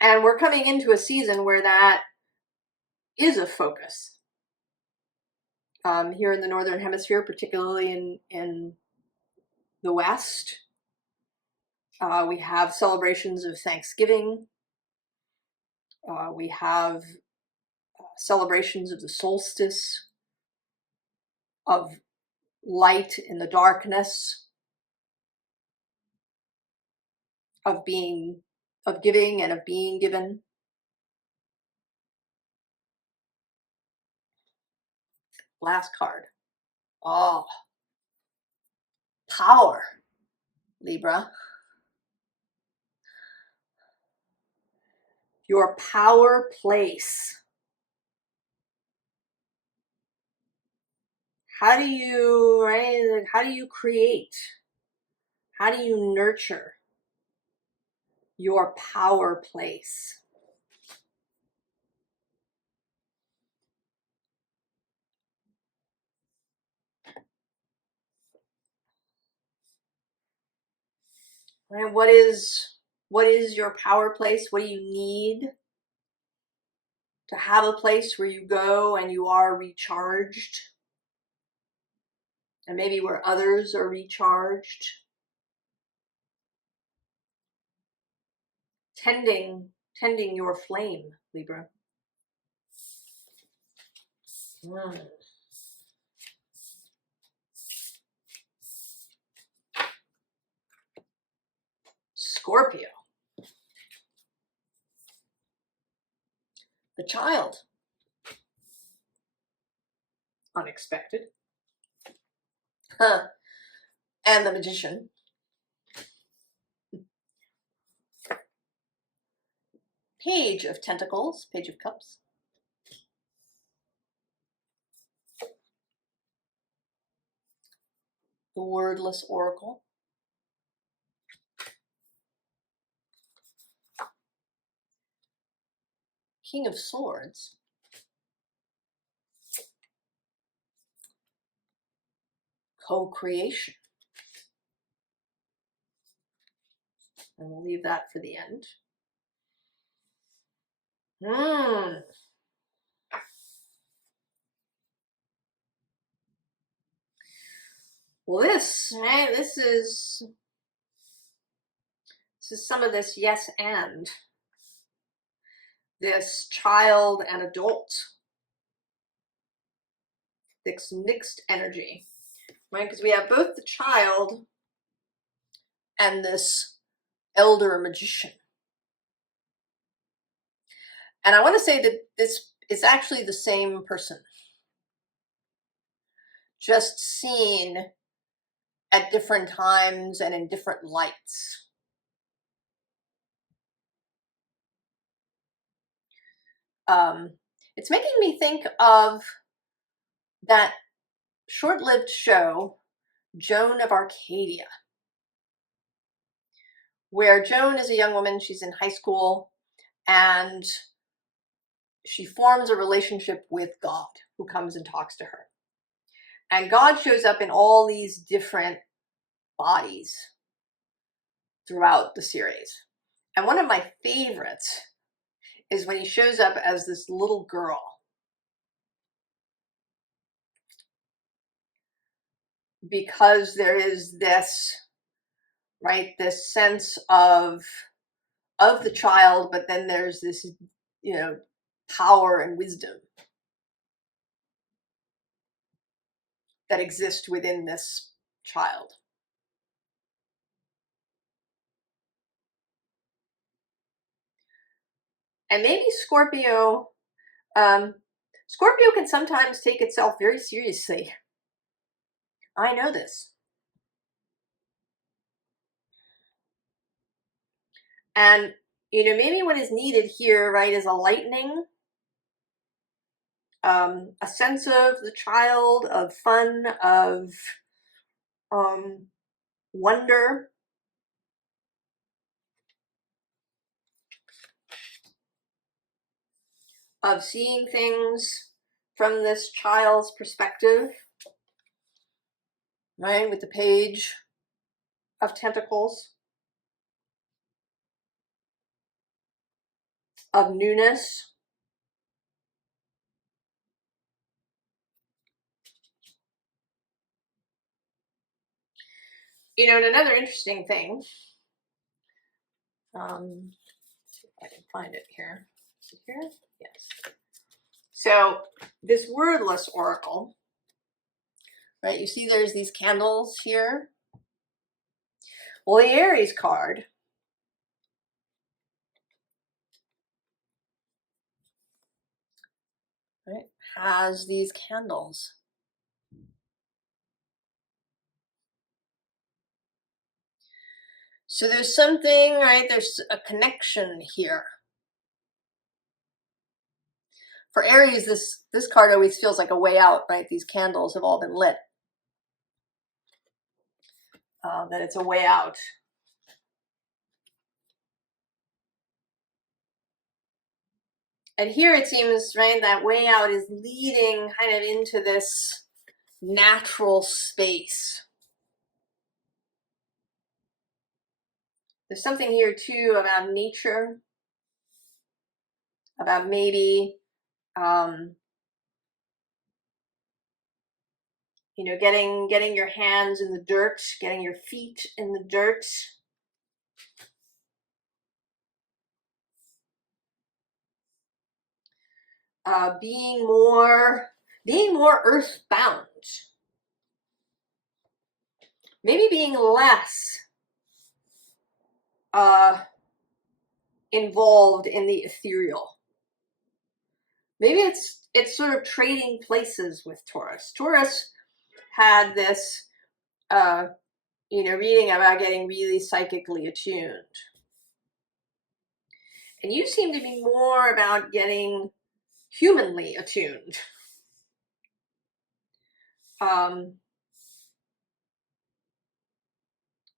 And we're coming into a season where that is a focus. Here in the Northern Hemisphere, particularly in the West, we have celebrations of Thanksgiving. We have celebrations of the solstice, of light in the darkness, of giving and of being given. Last card. Oh, power, Libra. Your power place. How do you, right? How do you create? How do you nurture your power place? Right? What is your power place? What do you need to have a place where you go and you are recharged? And maybe where others are recharged? Tending your flame, Libra. Scorpio. The Child. Unexpected. And the Magician. Page of Pentacles, Page of Cups. The Wordless Oracle. King of Swords. Co-creation. And we'll leave that for the end. Well, this is some of this yes and. This child and adult this mixed energy, right? Because we have both the child and this elder magician. And I want to say that this is actually the same person, just seen at different times and in different lights. It's making me think of that short-lived show, Joan of Arcadia, where Joan is a young woman, she's in high school, and she forms a relationship with God, who comes and talks to her. And God shows up in all these different bodies throughout the series. And one of my favorites is when he shows up as this little girl. Because there is this, right, this sense of the child, but then there's this, you know, power and wisdom that exist within this child. And maybe Scorpio, Scorpio can sometimes take itself very seriously. I know this. And, you know, maybe what is needed here, right, is a lightening, a sense of the child, of fun, of wonder. Of seeing things from this child's perspective, right, with the Page of Pentacles, of newness. You know, and another interesting thing, see if I can find it here. Is it here? Yes. So this Wordless Oracle, right, you see there's these candles here. Well, the Aries card right, has these candles. So there's something, right, there's a connection here. For Aries, this card always feels like a way out, right? These candles have all been lit. That it's a way out. And here it seems, right, that way out is leading kind of into this natural space. There's something here too about nature, about maybe, you know, getting your hands in the dirt, getting your feet in the dirt. Being more earthbound. Maybe being less involved in the ethereal. Maybe it's sort of trading places with Taurus. Taurus had this, you know, reading about getting really psychically attuned. And you seem to be more about getting humanly attuned.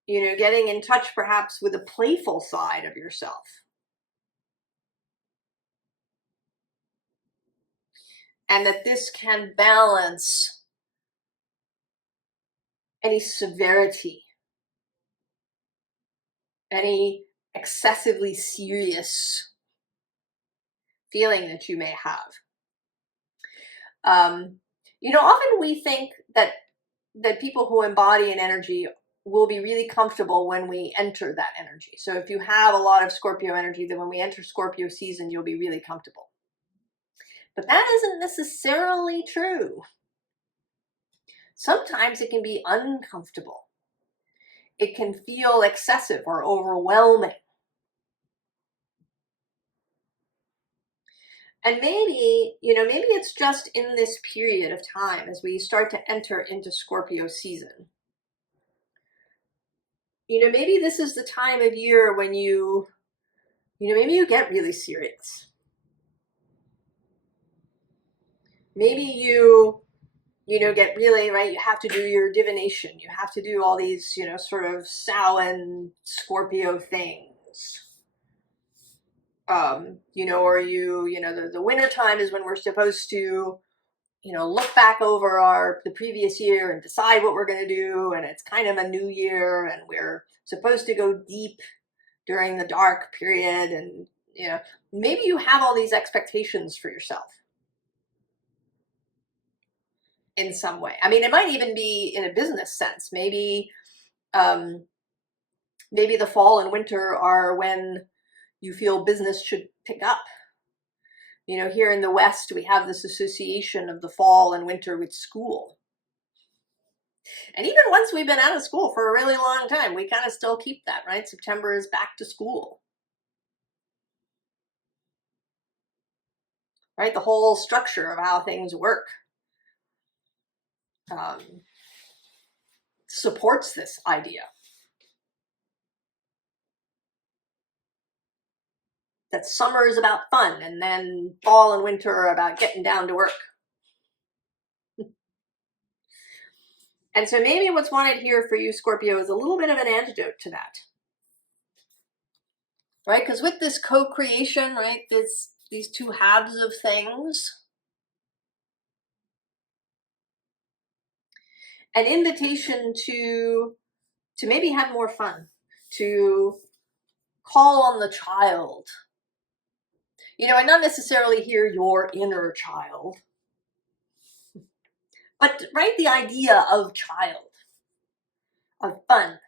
You know, getting in touch perhaps with a playful side of yourself. And that this can balance any severity, any excessively serious feeling that you may have. You know, often we think that people who embody an energy will be really comfortable when we enter that energy. So if you have a lot of Scorpio energy, then when we enter Scorpio season, you'll be really comfortable. But that isn't necessarily true. Sometimes it can be uncomfortable. It can feel excessive or overwhelming. And maybe, maybe it's just in this period of time as we start to enter into Scorpio season. Maybe this is the time of year when maybe you get really serious. Maybe you get really, right, you have to do your divination. You have to do all these, sort of Samhain Scorpio things. Or the winter time is when we're supposed to, look back over the previous year and decide what we're going to do. And it's kind of a new year and we're supposed to go deep during the dark period. And, maybe you have all these expectations for yourself in some way. I mean, it might even be in a business sense. Maybe the fall and winter are when you feel business should pick up. Here in the West, we have this association of the fall and winter with school. And even once we've been out of school for a really long time, we kind of still keep that, right? September is back to school. Right? The whole structure of how things work supports this idea that summer is about fun and then fall and winter are about getting down to work. And so maybe what's wanted here for you, Scorpio, is a little bit of an antidote to that. Right? Because with this co-creation, right, these two halves of things, an invitation to maybe have more fun, to call on the child, and not necessarily hear your inner child, but right, the idea of child, of fun,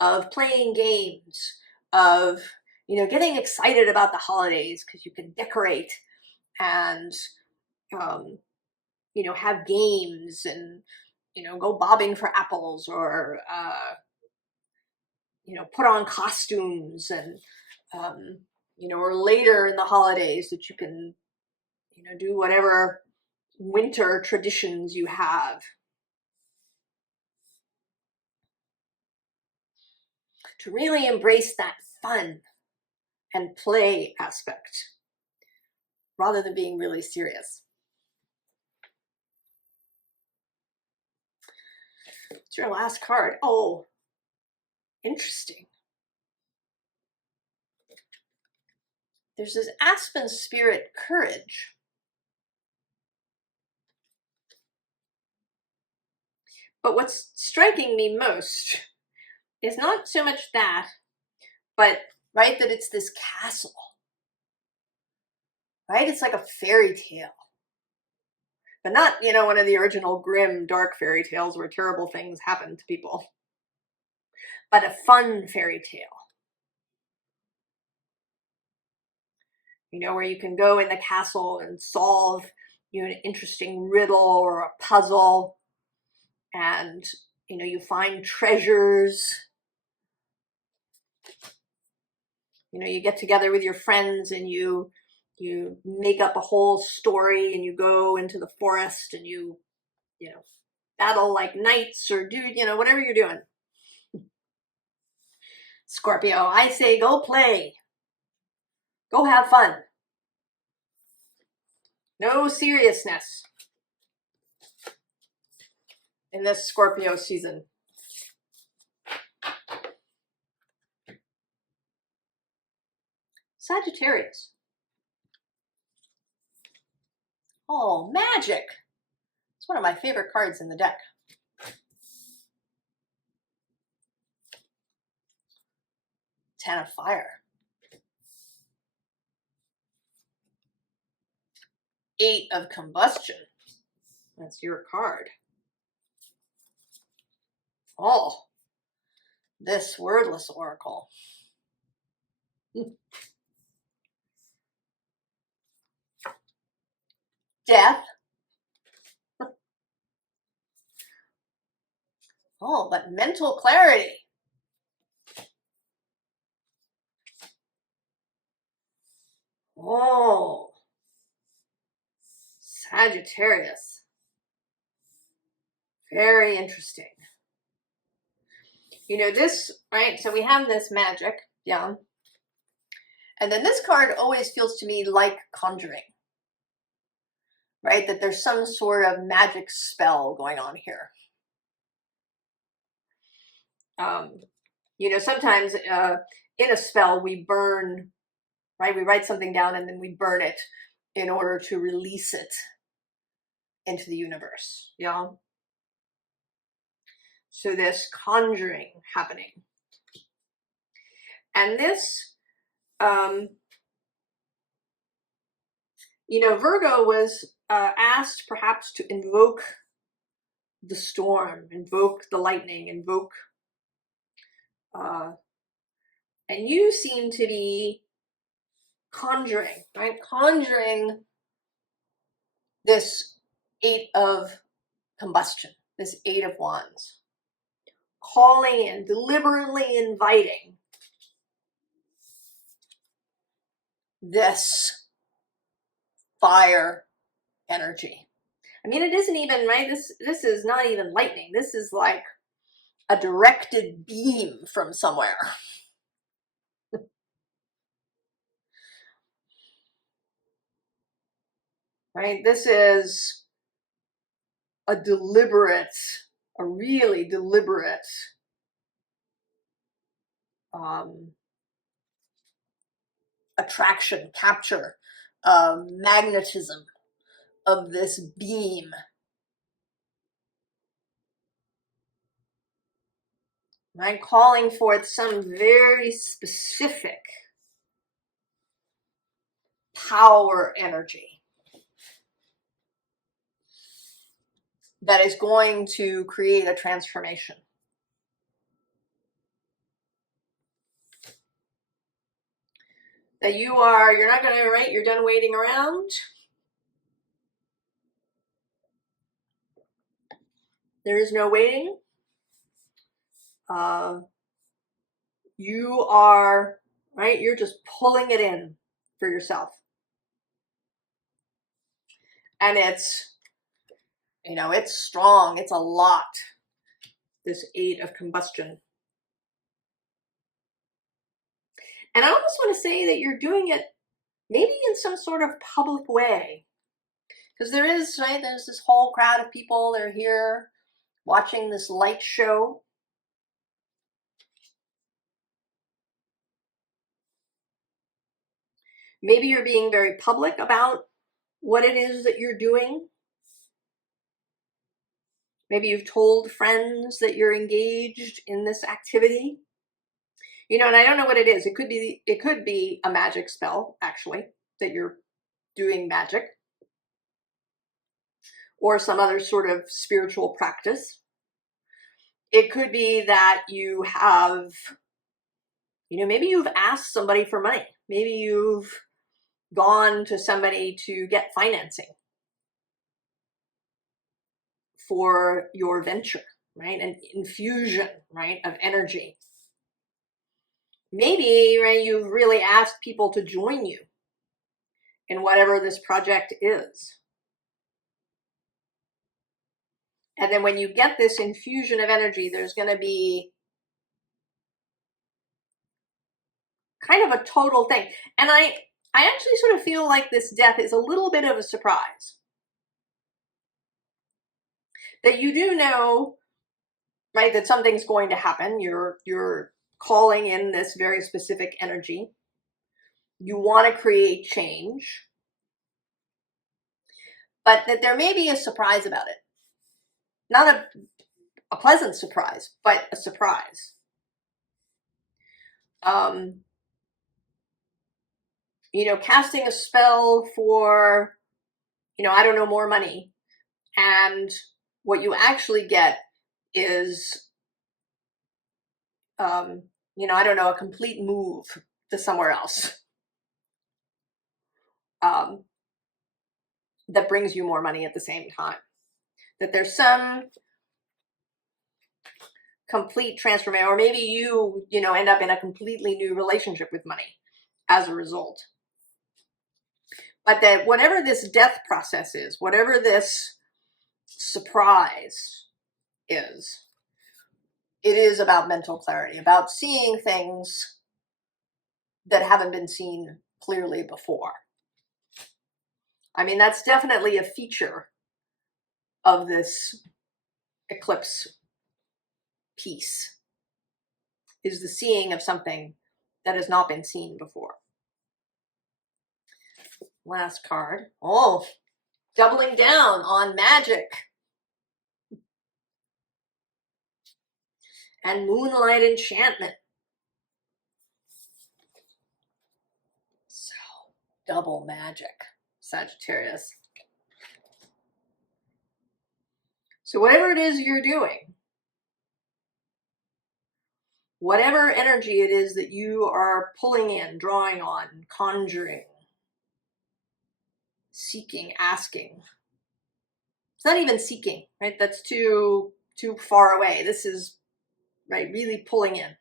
of playing games, of getting excited about the holidays because you can decorate and have games and go bobbing for apples or put on costumes and or later in the holidays that you can do whatever winter traditions you have. To really embrace that fun and play aspect rather than being really serious. It's your last card. Oh, interesting. There's this Aspen Spirit Courage. But what's striking me most is not so much that, but right, that it's this castle. Right? It's like a fairy tale. But not, one of the original grim, dark fairy tales where terrible things happen to people. But a fun fairy tale. Where you can go in the castle and solve, an interesting riddle or a puzzle. And, you find treasures. You get together with your friends and you make up a whole story and you go into the forest and you battle like knights or do, whatever you're doing. Scorpio, I say go play. Go have fun. No seriousness in this Scorpio season. Sagittarius. Oh, magic. It's one of my favorite cards in the deck. Ten of Fire. 8 of Combustion. That's your card. Oh, this Wordless Oracle. Death. Oh, but mental clarity. Oh, Sagittarius. Very interesting. You know, this, right? So we have this magic, yeah. And then this card always feels to me like conjuring, right? That there's some sort of magic spell going on here. You know, sometimes in a spell we burn, right? We write something down and then we burn it in order to release it into the universe, yeah? So this conjuring happening. And this, you know, Virgo was asked perhaps to invoke the storm, invoke the lightning, invoke, and you seem to be conjuring, right? Conjuring this 8 of combustion, this 8 of wands. Calling in, deliberately inviting this fire energy. I mean, it isn't even, right? This is not even lightning. This is like a directed beam from somewhere. Right? This is a deliberate, a really deliberate attraction, capture, magnetism of this beam. Right? Calling forth some very specific power energy that is going to create a transformation. That you're not going to, right? You're done waiting around. There is no waiting. You are, right? You're just pulling it in for yourself. And it's, you know, it's strong. It's a lot. This 8 of combustion. And I almost want to say that you're doing it maybe in some sort of public way. Because there is, right? There's this whole crowd of people. They're here watching this light show. Maybe you're being very public about what it is that you're doing. Maybe you've told friends that you're engaged in this activity. You know, and I don't know what it is. It could be a magic spell, actually, that you're doing magic, or some other sort of spiritual practice. It could be that you have, you know, maybe you've asked somebody for money. Maybe you've gone to somebody to get financing for your venture, right? An infusion, right, of energy. Maybe, right, you've really asked people to join you in whatever this project is. And then when you get this infusion of energy, there's going to be kind of a total thing. And I actually sort of feel like this death is a little bit of a surprise. That you do know, right, that something's going to happen. You're calling in this very specific energy. You want to create change. But that there may be a surprise about it. Not a pleasant surprise, but a surprise. You know, casting a spell for, you know, I don't know, more money. And what you actually get is, you know, I don't know, a complete move to somewhere else. That brings you more money at the same time. That there's some complete transformation, or maybe you know, end up in a completely new relationship with money as a result. But that whatever this death process is, whatever this surprise is, it is about mental clarity, about seeing things that haven't been seen clearly before. I mean, that's definitely a feature of this eclipse piece, is the seeing of something that has not been seen before. Last card. Oh, doubling down on magic and moonlight enchantment. So, double magic, Sagittarius. So whatever it is you're doing, whatever energy it is that you are pulling in, drawing on, conjuring, seeking, asking. It's not even seeking, right? That's too far away. This is, right, really pulling in.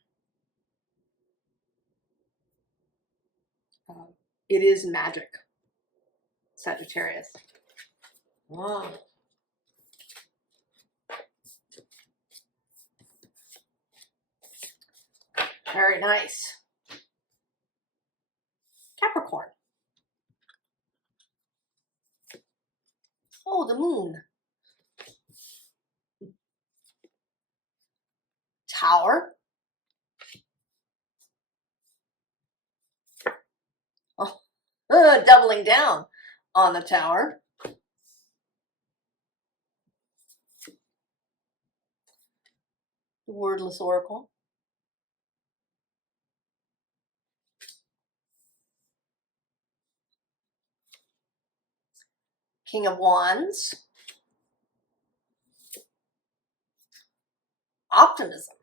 It is magic, Sagittarius. Wow. Very nice. Capricorn. Oh, the moon. Tower. Oh, doubling down on the tower. The Wordless Oracle. King of Wands. Optimism.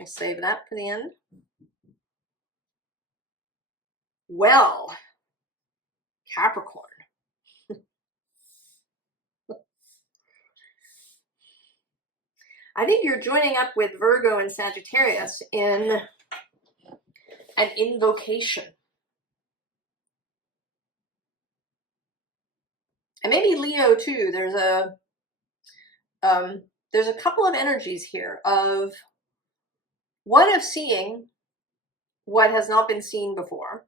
I'll save that for the end. Well, Capricorn. I think you're joining up with Virgo and Sagittarius in an invocation. And maybe Leo too. There's a couple of energies here of one of seeing what has not been seen before,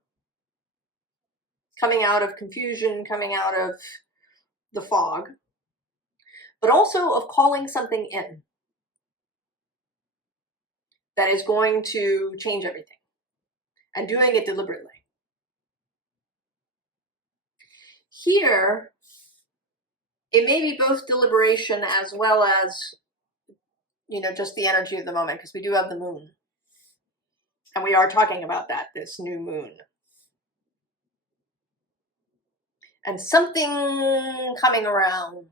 coming out of confusion, coming out of the fog, but also of calling something in that is going to change everything and doing it deliberately. Here, it may be both deliberation as well as, you know, just the energy of the moment, because we do have the moon. And we are talking about that, this new moon. And something coming around.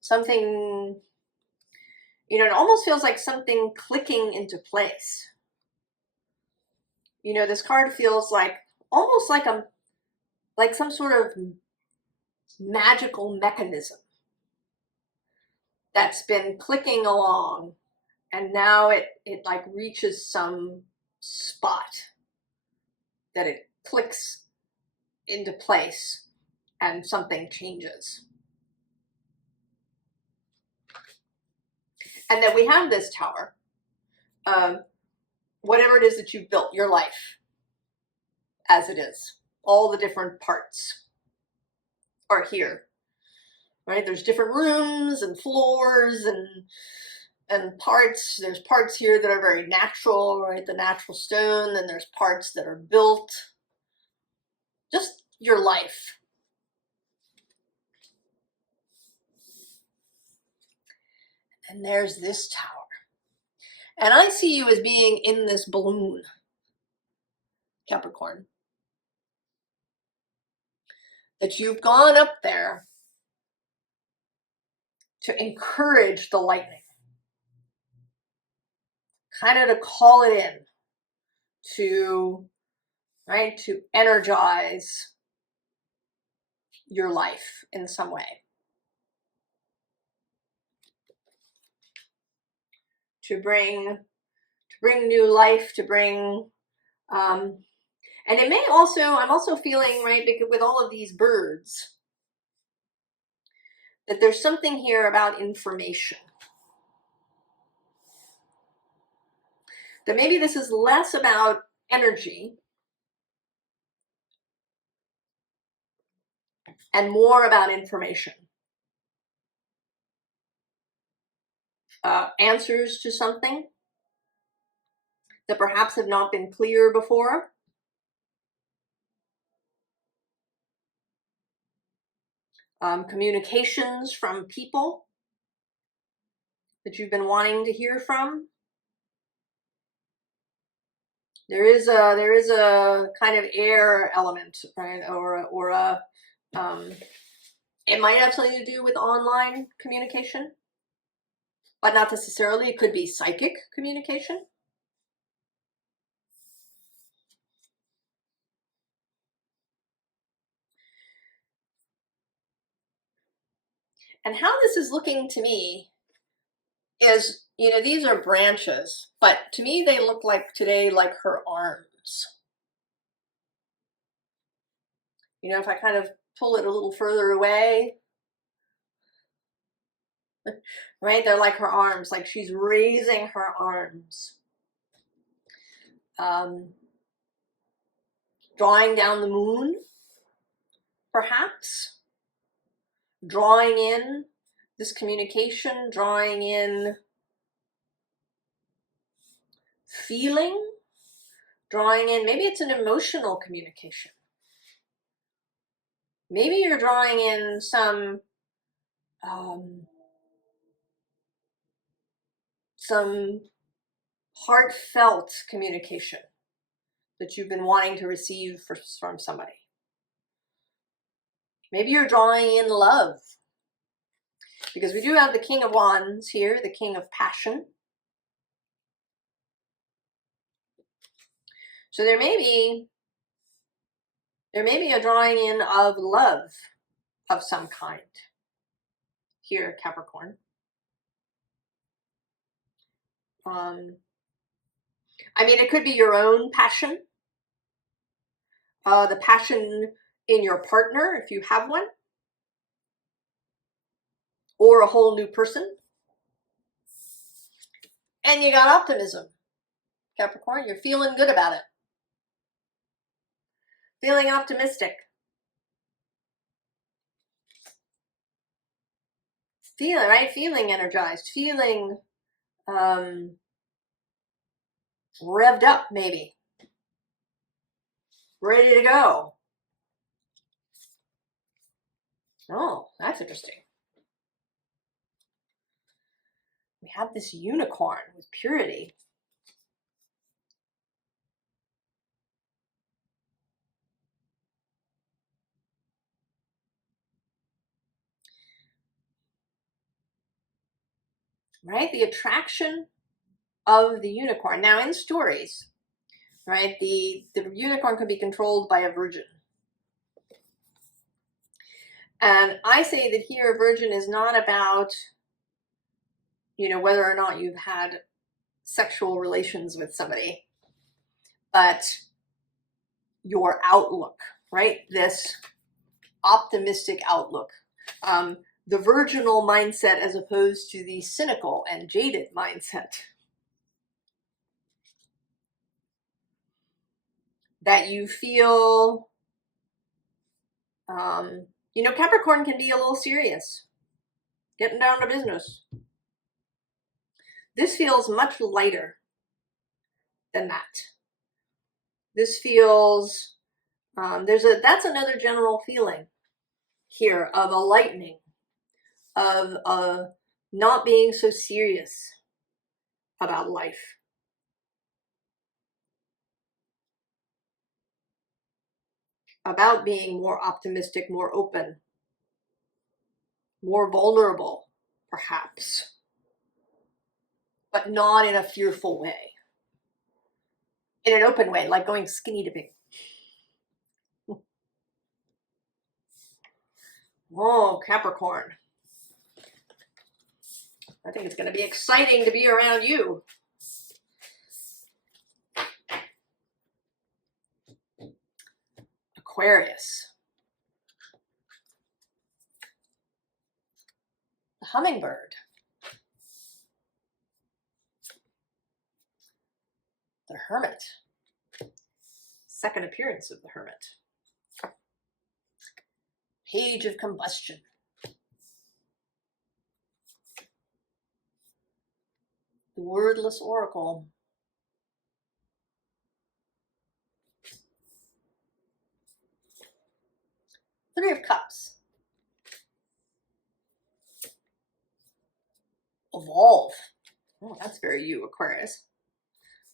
Something, you know, it almost feels like something clicking into place. You know, this card feels like, almost like some sort of magical mechanism that's been clicking along, and now it like reaches some spot that it clicks into place and something changes. And then we have this tower, whatever it is that you've built, your life as it is, all the different parts are here, right? There's different rooms and floors and parts. There's parts here that are very natural, right? The natural stone. Then there's parts that are built. Just your life. And there's this tower. And I see you as being in this balloon, Capricorn. That you've gone up there to encourage the lightning. Kind of to call it in. To energize your life in some way. to bring new life, to bring, and it may also, I'm also feeling, right, because with all of these birds, that there's something here about information. That maybe this is less about energy and more about information. Answers to something that perhaps have not been clear before. Communications from people that you've been wanting to hear from. There is a kind of air element, right? Or a it might have something to do with online communication, but not necessarily. It could be psychic communication. And how this is looking to me is, you know, these are branches, but to me they look like today like her arms. You know, if I kind of pull it a little further away, right? They're like her arms, like she's raising her arms. Drawing down the moon, perhaps. Drawing in this communication, drawing in feeling, drawing in, maybe it's an emotional communication. Maybe you're drawing in some heartfelt communication that you've been wanting to receive from somebody. Maybe you're drawing in love, because we do have the King of Wands here, the King of Passion. So there may be a drawing in of love of some kind here, Capricorn. I mean, it could be your own passion, the passion in your partner, if you have one, or a whole new person. And you got optimism, Capricorn. You're feeling good about it. Feeling optimistic. Feeling, right? Feeling energized. Feeling revved up, maybe. Ready to go. Oh, that's interesting. We have this unicorn with purity. Right? The attraction of the unicorn. Now, in stories, right, the unicorn can be controlled by a virgin. And I say that here, a virgin is not about, you know, whether or not you've had sexual relations with somebody, but your outlook, right? This optimistic outlook. The virginal mindset as opposed to the cynical and jaded mindset. That you feel, you know, Capricorn can be a little serious. Getting down to business. This feels much lighter than that. This feels, that's another general feeling here of a lightening, of not being so serious about life. About being more optimistic, more open, more vulnerable, perhaps, but not in a fearful way. In an open way, like going skinny dipping. Oh, Capricorn. I think it's going to be exciting to be around you. Aquarius. The hummingbird. The hermit. Second appearance of the hermit. Page of combustion. The wordless oracle. Three of cups. Evolve. Oh, that's very you, Aquarius.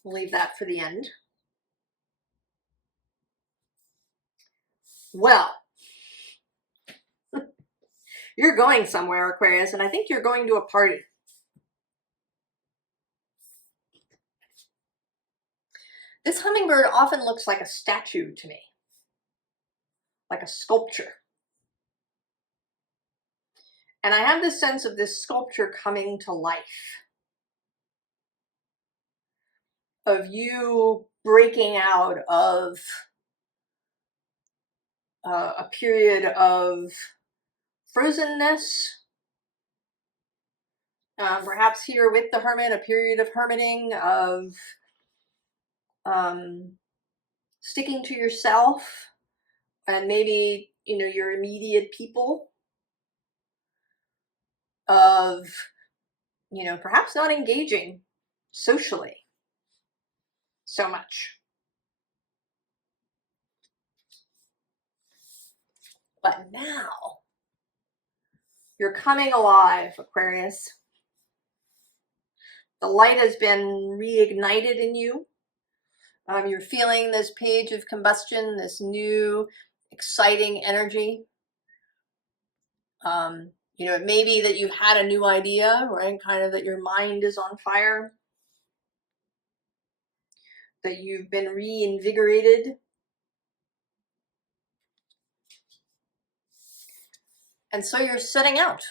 We'll leave that for the end. Well, you're going somewhere, Aquarius, and I think you're going to a party. This hummingbird often looks like a statue to me, like a sculpture. And I have this sense of this sculpture coming to life, of you breaking out of a period of frozenness, perhaps here with the hermit, a period of hermiting, of sticking to yourself and maybe, you know, your immediate people, of, you know, perhaps not engaging socially so much. But now you're coming alive, Aquarius. The light has been reignited in you. You're feeling this page of combustion, this new exciting energy. You know, it may be that you've had a new idea, right? Kind of that your mind is on fire, that you've been reinvigorated. And so you're setting out.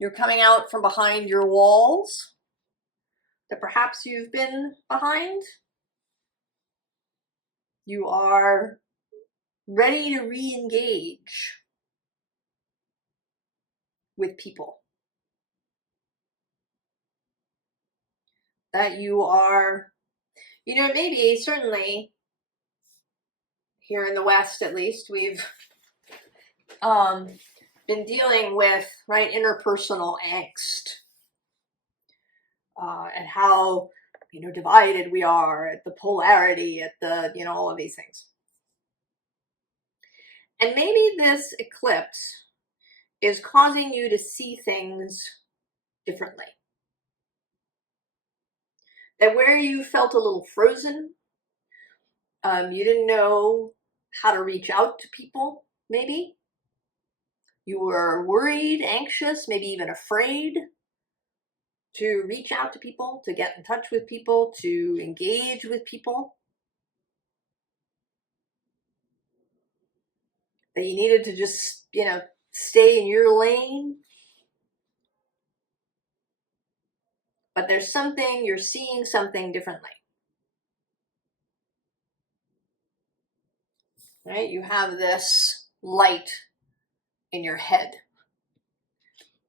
You're coming out from behind your walls that perhaps you've been behind. You are ready to re-engage with people. That you are, you know, maybe certainly here in the West, at least, we've been dealing with, right, interpersonal angst, and how, you know, divided we are, at the polarity, at the, you know, all of these things. And maybe this eclipse is causing you to see things differently. That where you felt a little frozen, you didn't know how to reach out to people, maybe. You were worried, anxious, maybe even afraid to reach out to people, to get in touch with people, to engage with people. That you needed to just, you know, stay in your lane. But there's something, you're seeing something differently. Right? You have this light in your head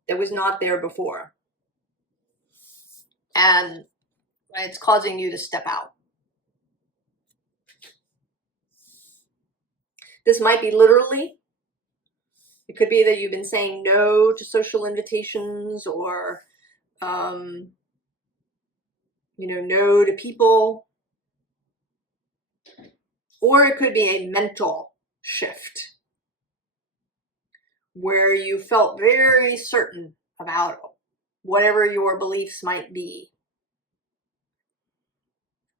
that was not there before. And it's causing you to step out. This might be literally. It could be that you've been saying no to social invitations, or, you know, no to people. Or it could be a mental shift where you felt very certain about whatever your beliefs might be.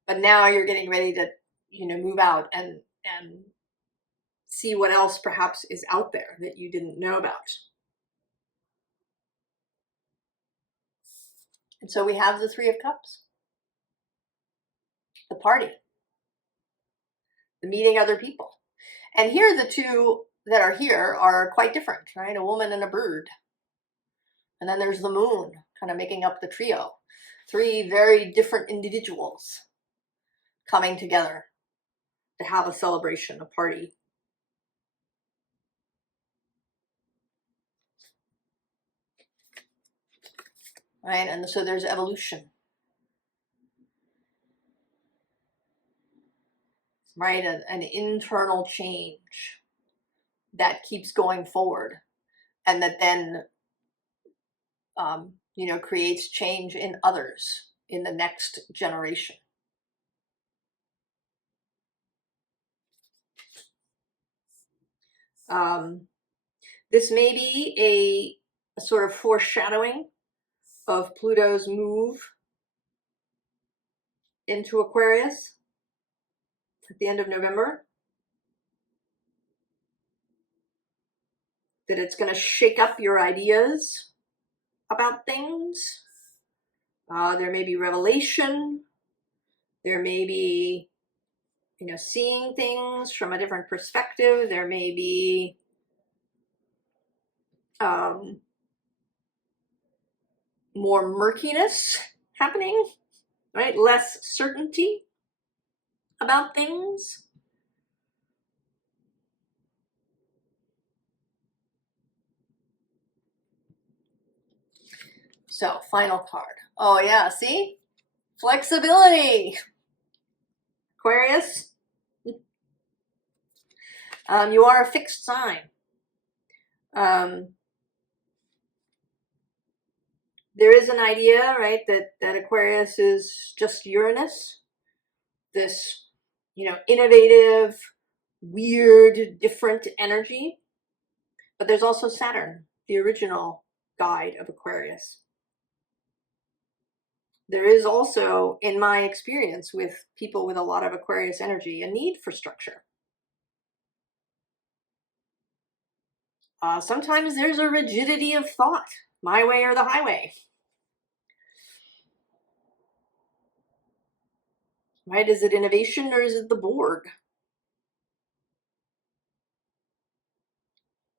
But now you're getting ready to, you know, move out and see what else perhaps is out there that you didn't know about. And so we have the Three of Cups. The party. The meeting other people. And here the two that are here are quite different, right? A woman and a bird. And then there's the moon, kind of making up the trio. 3 very different individuals coming together to have a celebration, a party. Right? And so there's evolution. Right? An internal change that keeps going forward, and that then you know, creates change in others in the next generation. This may be a sort of foreshadowing of Pluto's move into Aquarius at the end of November. That it's going to shake up your ideas about things. There may be revelation. There may be, you know, seeing things from a different perspective. There may be more murkiness happening, right? Less certainty about things. So, final card. Oh yeah, see? Flexibility. Aquarius. You are a fixed sign. There is an idea, right, that Aquarius is just Uranus. This, you know, innovative, weird, different energy. But there's also Saturn, the original guide of Aquarius. There is also, in my experience with people with a lot of Aquarius energy, a need for structure. Sometimes there's a rigidity of thought, my way or the highway. Right? Is it innovation or is it the board?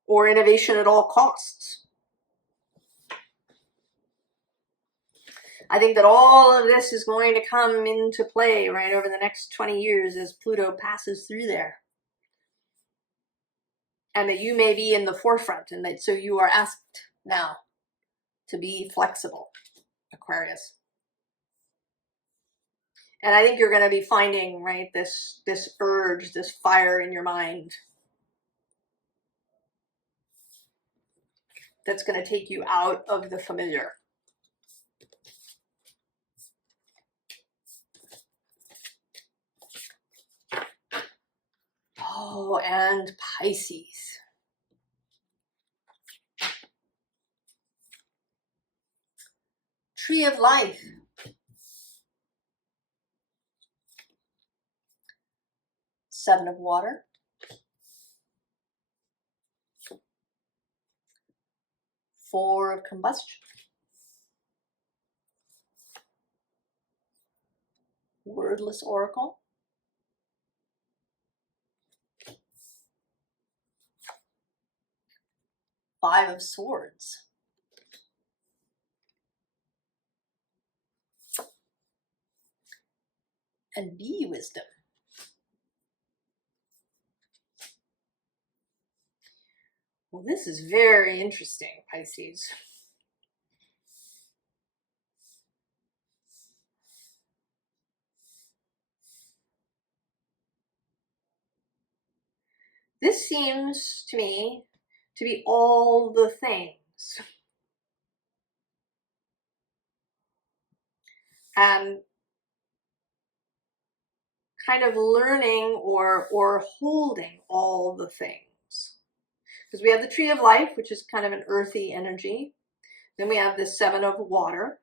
Or innovation at all costs? I think that all of this is going to come into play right over the next 20 years as Pluto passes through there. And that you may be in the forefront, and that so you are asked now to be flexible, Aquarius. And I think you're going to be finding, right, this urge, this fire in your mind that's going to take you out of the familiar. Oh, and Pisces. Tree of Life. Seven of Water. Four of Combustion. Wordless Oracle. Five of Swords. And Bee Wisdom. Well, this is very interesting, Pisces. This seems to me to be all the things. And kind of learning or holding all the things. Because we have the Tree of Life, which is kind of an earthy energy. Then we have this Seven of Water.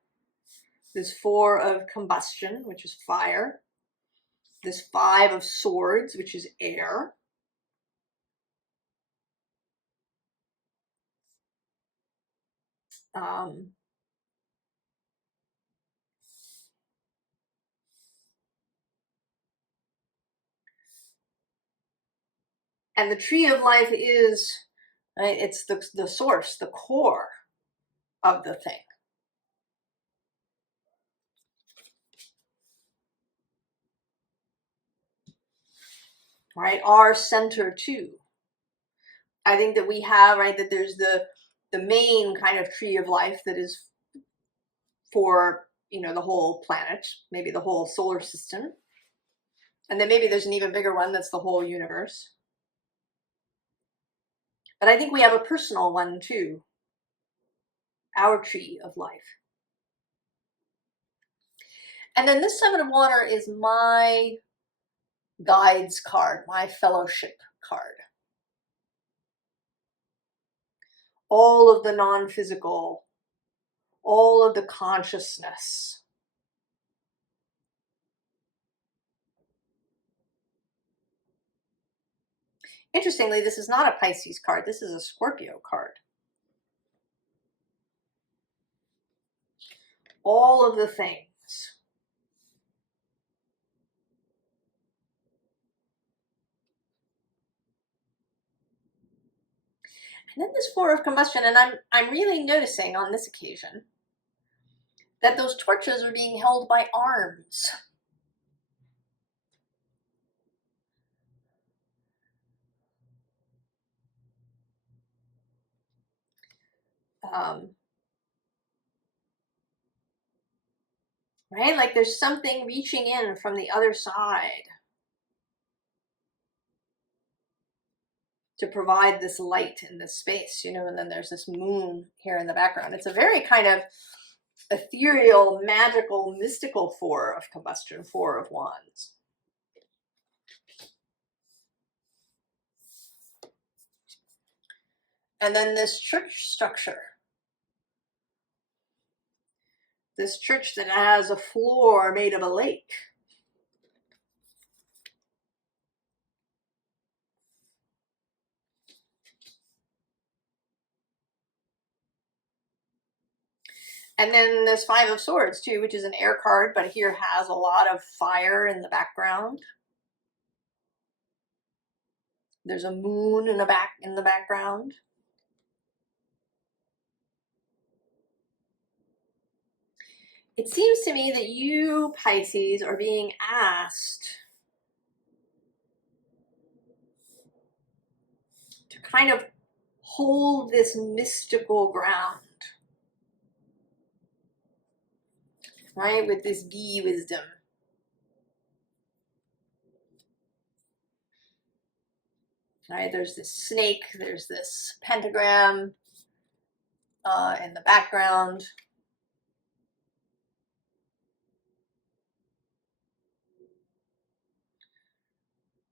This Four of Combustion, which is fire. This Five of Swords, which is air. And the Tree of Life is, right, it's the source, the core of the thing. Right? Our center too. I think that we have, right, that there's the main kind of tree of life that is for, you know, the whole planet, maybe the whole solar system. And then maybe there's an even bigger one that's the whole universe. But I think we have a personal one too. Our tree of life. And then this Seven of Water is my guides card, my fellowship card. All of the non-physical, all of the consciousness. Interestingly, this is not a Pisces card. This is a Scorpio card. All of the things. And then this Four of Combustion, and I'm really noticing on this occasion that those torches are being held by arms. Right? Like there's something reaching in from the other side to provide this light in this space, you know, and then there's this moon here in the background. It's a very kind of ethereal, magical, mystical Four of Combustion, Four of Wands. And then this church structure. This church that has a floor made of a lake. And then there's Five of Swords too, which is an air card, but here has a lot of fire in the background. There's a moon in the background. It seems to me that you, Pisces, are being asked to kind of hold this mystical ground, right, with this bee wisdom. Right, there's this snake, there's this pentagram in the background.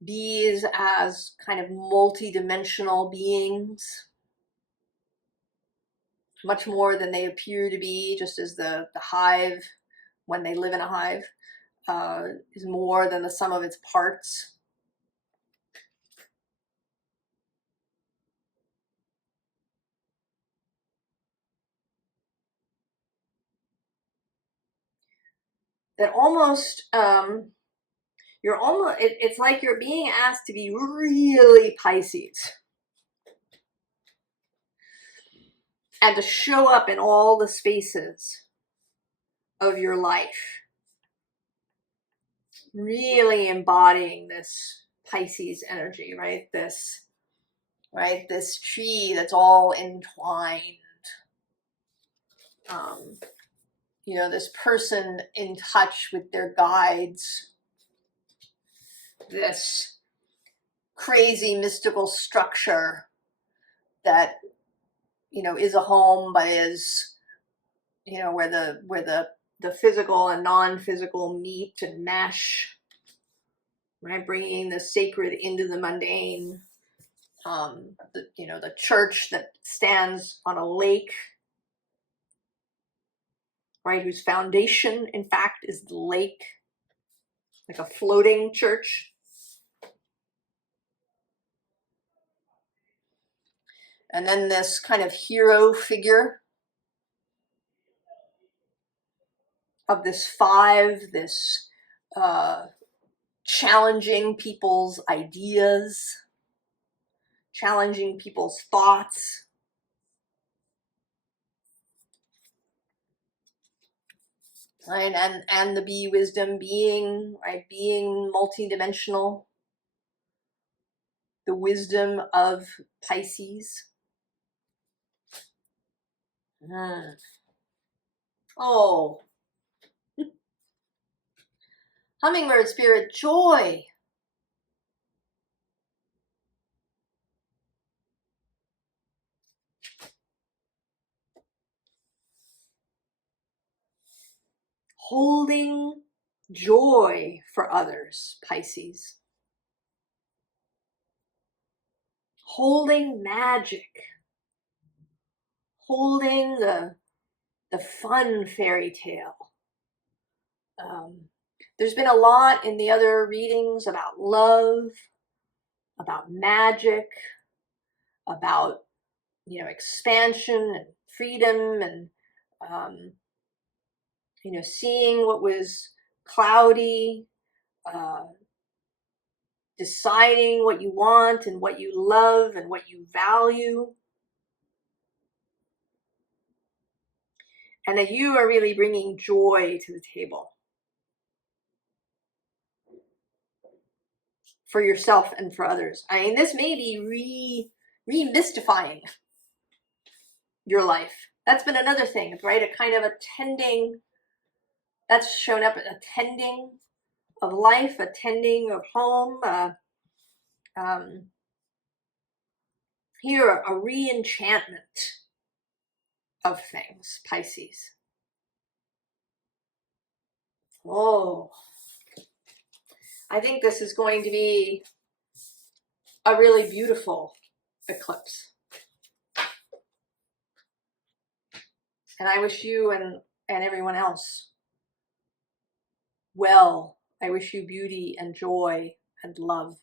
Bees as kind of multi-dimensional beings, much more than they appear to be, just as the hive, when they live in a hive, is more than the sum of its parts. That almost, it's like you're being asked to be really Pisces. And to show up in all the spaces of your life. Really embodying this Pisces energy, right? This tree that's all entwined. You know, this person in touch with their guides. This crazy mystical structure that, you know, is a home, but is, you know, where the physical and non-physical meet and mesh, right? Bringing the sacred into the mundane. You know, the church that stands on a lake, right? Whose foundation, in fact, is the lake, like a floating church. And then this kind of hero figure of this five, this challenging people's ideas, challenging people's thoughts. right? And the bee wisdom being, right, being multidimensional, the wisdom of Pisces. Oh, hummingbird spirit, joy. Holding joy for others, Pisces. Holding magic. Holding the fun fairy tale. There's been a lot in the other readings about love, about magic, about, you know, expansion and freedom, and you know, seeing what was cloudy, deciding what you want and what you love and what you value, and that you are really bringing joy to the table for yourself and for others. I mean, this may be remystifying your life. That's been another thing, right? A kind of attending, that's shown up, attending of life, attending of home. Here, a re-enchantment of things, Pisces. Oh, I think this is going to be a really beautiful eclipse. And I wish you and everyone else well. I wish you beauty and joy and love.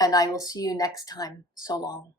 And I will see you next time. So long.